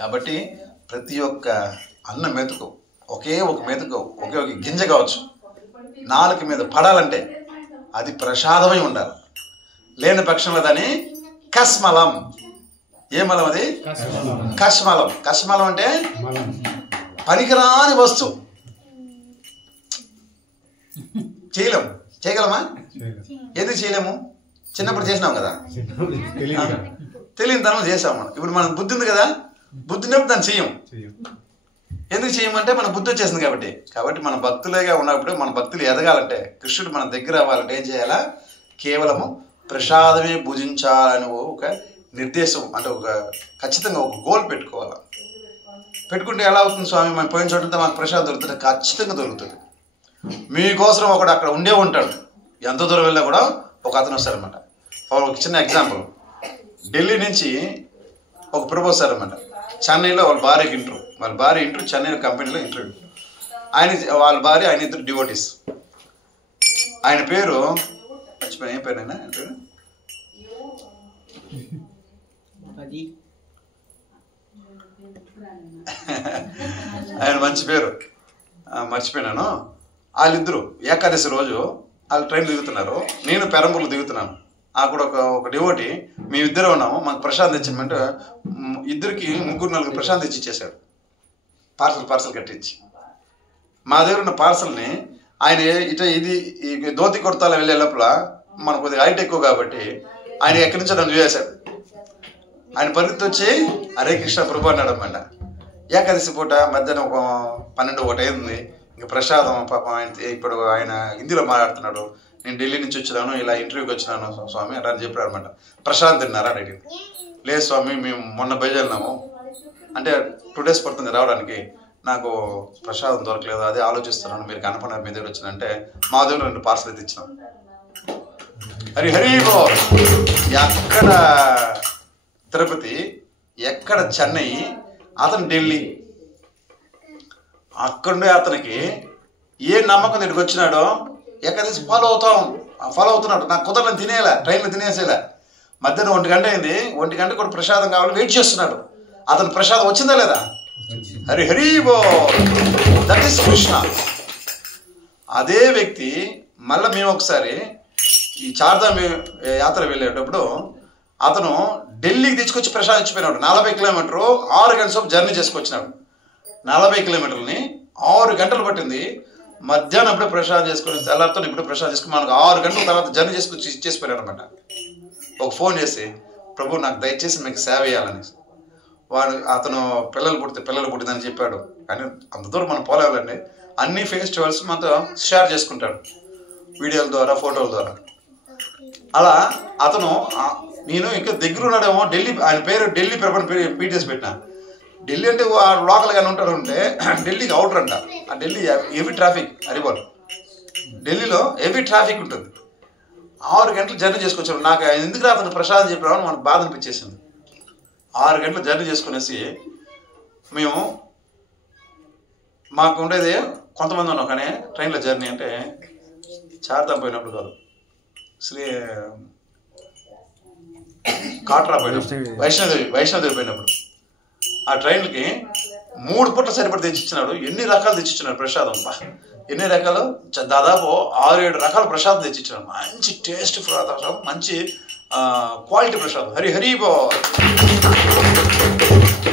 కాబట్టి ప్రతి ఒక్క అన్న మెతుకు, ఒకే ఒక మెతుకు, ఒకే ఒక గింజ కావచ్చు, నాలుక మీద పడాలంటే అది ప్రసాదమై ఉండాలి. లేని పక్షంలో దాన్ని కస్మలం. ఏ మలం అది? కస్మలం. కస్మలం అంటే పనికిరాని వస్తువు. చేయలేము. చేయగలమా? ఎందుకు చేయలేము? చిన్నప్పుడు చేసినాం కదా, తెలియని తనం చేసాం మనం. ఇప్పుడు మనం బుద్ధి ఉంది కదా, బుద్ధి ఉన్నప్పుడు దాన్ని చెయ్యం. ఎందుకు చేయమంటే మన బుద్ధి వచ్చేసింది కాబట్టి. కాబట్టి మన భక్తులుగా ఉన్నప్పుడు మన భక్తులు ఎదగాలంటే, కృష్ణుడు మన దగ్గర అవ్వాలంటే ఏం చేయాలా? కేవలము ప్రసాదమే భుజించాలని ఒక నిర్దేశం, అంటే ఒక ఖచ్చితంగా ఒక గోల్ పెట్టుకోవాలి. పెట్టుకుంటే ఎలా అవుతుంది స్వామి, మనం పోయిన చోటంతా మనకు ప్రసాదం దొరుకుతుంది? ఖచ్చితంగా దొరుకుతుంది. మీకోసం ఒకడు అక్కడ ఉండే ఉంటాడు. ఎంత దూరం వెళ్ళినా కూడా ఒక అతను వస్తారనమాట. ఒక చిన్న ఎగ్జాంపుల్, ఢిల్లీ నుంచి ఒక ప్రభు వస్తారనమాట. చెన్నైలో వాళ్ళ భార్యకి ఇంటర్వ్యూ, వాళ్ళ భార్య ఇంటర్వ్యూ చెన్నైలో కంపెనీలో ఇంటర్వ్యూ. వాళ్ళ భార్య, ఆయన ఇద్దరు డివోటీస్. ఆయన పేరు మర్చిపోయి, ఏం పేరు ఆయన పేరు? ఆయన మంచి పేరు మర్చిపోయినాను. వాళ్ళిద్దరు ఏకాదశి రోజు వాళ్ళు ట్రైన్ దిగుతున్నారు, నేను పెరంబూర్లో దిగుతున్నాను. అక్కడ ఒక డివోటి, మేమిద్దరే ఉన్నాము, మాకు ప్రసాదం తెచ్చిందంటే ఇద్దరికి 3-4 ప్రసాదం తెచ్చి ఇచ్చేసాడు, పార్సల్ కట్టించి. మా దగ్గర ఉన్న పార్సల్ని ఆయన ఇది ధోతి కొడతాలో వెళ్ళే లోపల మనకు కొద్దిగా హైట్ ఎక్కువ కాబట్టి ఆయన ఎక్కడి నుంచో నన్ను చూసేశాడు. ఆయన పరిగెత్తి వచ్చి హరే కృష్ణ ప్రభు అన్నాడు అన్నమాట. ఏకాదశి పూట మధ్యాహ్నం 12-1 అయింది. ఇంకా ప్రసాదం పాపం ఆయన ఇప్పుడు ఆయన హిందీలో మాట్లాడుతున్నాడు. నేను ఢిల్లీ నుంచి వచ్చినాను, ఇలా ఇంటర్వ్యూకి వచ్చినాను స్వామి అట్లా అని చెప్పారు అనమాట. ప్రసాదం తిన్నారా అని అడిగింది. లేదు స్వామి, మేము మొన్న బయలుదేరినాము, అంటే 2 days పడుతుంది రావడానికి, నాకు ప్రసాదం దొరకలేదు, అదే ఆలోచిస్తున్నాను, మీరు కనపడిన మీ దగ్గర వచ్చినంటే మా దగ్గర 2 పార్సల్ తెచ్చినాం. హరిబో. ఎక్కడ తిరుపతి, ఎక్కడ చెన్నై, అతను ఢిల్లీ. అక్కడే అతనికి ఏ నమ్మకం దగ్గరికి వచ్చినాడో ఏకాదశి ఫాలో అవుతున్నాడు. నాకు కుదరని తినేలా, ట్రైన్లో తినేసేలా. మధ్యాహ్నం 1 గంట అయింది, 1 గంట కూడా ప్రసాదం కావాలి, వెయిట్ చేస్తున్నాడు. అతను ప్రసాదం వచ్చిందా లేదా? హరిబో. That is Krishna. అదే వ్యక్తి మళ్ళీ మేము ఒకసారి ఈ చార్ధామ్ యాత్ర వెళ్ళేటప్పుడు అతను ఢిల్లీకి తీసుకొచ్చి ప్రసాదం ఇచ్చిపోయినాడు. 40 కిలోమీటర్లు 6 గంటల సేపు జర్నీ చేసుకొచ్చినాడు. 40 కిలోమీటర్లని 6 గంటలు పట్టింది. మధ్యాహ్నం అప్పుడే ప్రసాదం చేసుకుని తెల్లారితో ఇప్పుడు ప్రసాదం చేసుకుని మనకు 6 గంటల తర్వాత జర్నీ చేసుకొచ్చి ఇచ్చేసిపోయాడు అనమాట. ఒక ఫోన్ చేసి, ప్రభు నాకు దయచేసి మీకు సేవ చేయాలని. అతను పిల్లలు పుట్టిందని చెప్పాడు. కానీ అంత దూరం మనం పోలేవాలండి. అన్ని ఫెస్టివల్స్ మనతో షేర్ చేసుకుంటాడు, వీడియోల ద్వారా, ఫోటోల ద్వారా. అలా అతను, నేను ఇంకా దగ్గర ఉన్నాడేమో, ఢిల్లీ, ఆయన పేరు ఢిల్లీ పీటీఎస్ పెట్టిన. ఢిల్లీ అంటే లోకల్గానే ఉంటాడు అంటే ఢిల్లీకి అవుటర్ అంట. ఆ ఢిల్లీ హెవీ ట్రాఫిక్. హరిబోల్ ఢిల్లీలో హెవీ ట్రాఫిక్ ఉంటుంది. 6 గంటలు జర్నీ చేసుకొచ్చాడు. నాకు ఎందుకు అతను ప్రసాదం చెప్పామని మనకు బాధ అనిపించేసింది. 6 గంటలు జర్నీ చేసుకునేసి మేము, మాకు ఉండేది కొంతమంది ఉన్నాం, కానీ ట్రైన్లో జర్నీ అంటే చార్ధామ్ పోయినప్పుడు కాదు, కాట్రా పోయినప్పుడు వైష్ణోదేవి పోయినప్పుడు ఆ ట్రైన్లకి 3 పూట్ల సరిపడి తెచ్చిచ్చినాడు. ఎన్ని రకాలు తెచ్చిచ్చినాడు ప్రసాదం, ఎన్ని రకాలు, దాదాపు 6-7 రకాల ప్రసాదం తెచ్చిచ్చినాడు. మంచి టేస్ట్ ప్రసాదం, మంచి క్వాలిటీ ప్రసాదం. హరి బో.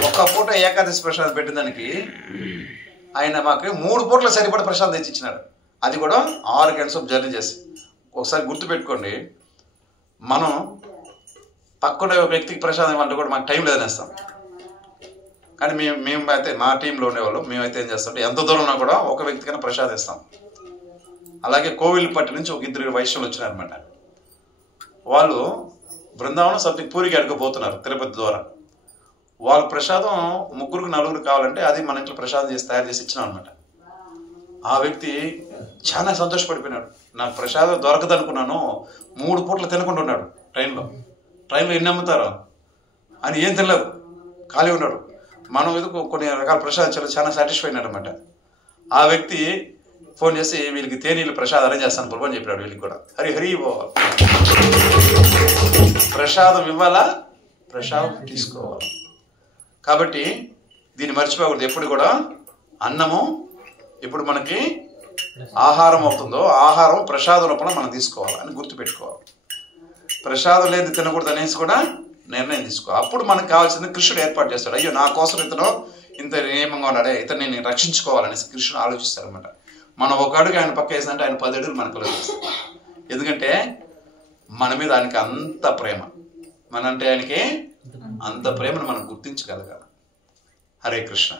ఒక్క పూట ఏకాదశి ప్రసాదం పెట్టిన దానికి ఆయన మాకు 3 పూట్ల సరిపడి ప్రసాదం తెచ్చిచ్చినాడు. అది కూడా 6 గంటల జర్నీ చేసి. ఒకసారి గుర్తుపెట్టుకోండి, మనం పక్కన వ్యక్తికి ప్రసాదం ఇవ్వాలంటే కూడా మాకు టైం లేదనేస్తాం. కానీ మేము అయితే మా టీంలో ఉండేవాళ్ళు మేమైతే ఏం చేస్తామంటే ఎంత దూరం ఉన్నా కూడా ఒక వ్యక్తికైనా ప్రసాదం ఇస్తాం. అలాగే కోవిల్పట్టి నుంచి ఒక 2 వైష్ణవులు వచ్చినారనమాట. వాళ్ళు బృందావనం సంథింగ్ పూరికి అడుగుపోతున్నారు తిరుపతి ద్వారా. వాళ్ళ ప్రసాదం 3-4 కావాలంటే అది మన ఇంట్లో ప్రసాదం చేసి తయారు చేసి ఇచ్చినాం అనమాట. ఆ వ్యక్తి చాలా సంతోషపడిపోయినాడు. నాకు ప్రసాదం దొరకదు అనుకున్నాను, 3 పూట్ల తినకుండా ఉన్నాడు. ట్రైన్లో ఎన్ని అమ్ముతారో అని ఏం తినలేదు, ఖాళీ ఉన్నాడు. మనం ఇది కొన్ని రకాల ప్రసాదం చాలా సాటిస్ఫై అయినాడు అనమాట. ఆ వ్యక్తి ఫోన్ చేసి వీళ్ళకి తేనీళ్ళు ప్రసాదం అరేంజ్ చేస్తాను ప్రభు అని చెప్పాడు. వీళ్ళకి కూడా హరి బో. ప్రసాదం ఇవ్వాలా, ప్రసాదం తీసుకోవాలి. కాబట్టి దీన్ని మర్చిపోకూడదు. ఎప్పుడు కూడా అన్నము ఎప్పుడు మనకి ఆహారం అవుతుందో ఆహారం ప్రసాదం రూపంలో మనం తీసుకోవాలి అని గుర్తుపెట్టుకోవాలి. ప్రసాదం లేదు తినకూడదు అనేసి కూడా నిర్ణయం తీసుకో. అప్పుడు మనకు కావాల్సింది కృష్ణుడు ఏర్పాటు చేస్తాడు. అయ్యో నా కోసం ఇతను ఇంత నియమంగా ఉన్నాడే, ఇతను నేను రక్షించుకోవాలనేసి కృష్ణుడు ఆలోచిస్తాడనమాట. మనం ఒక అడుగు ఆయన పక్క వేసినట్టే ఆయన 10 అడుగులు మనకు లభిస్తాడు. ఎందుకంటే మన మీద ఆయనకి అంత ప్రేమ, మనంటే ఆయనకి అంత ప్రేమను మనం గుర్తించగలగాలి. హరే కృష్ణ.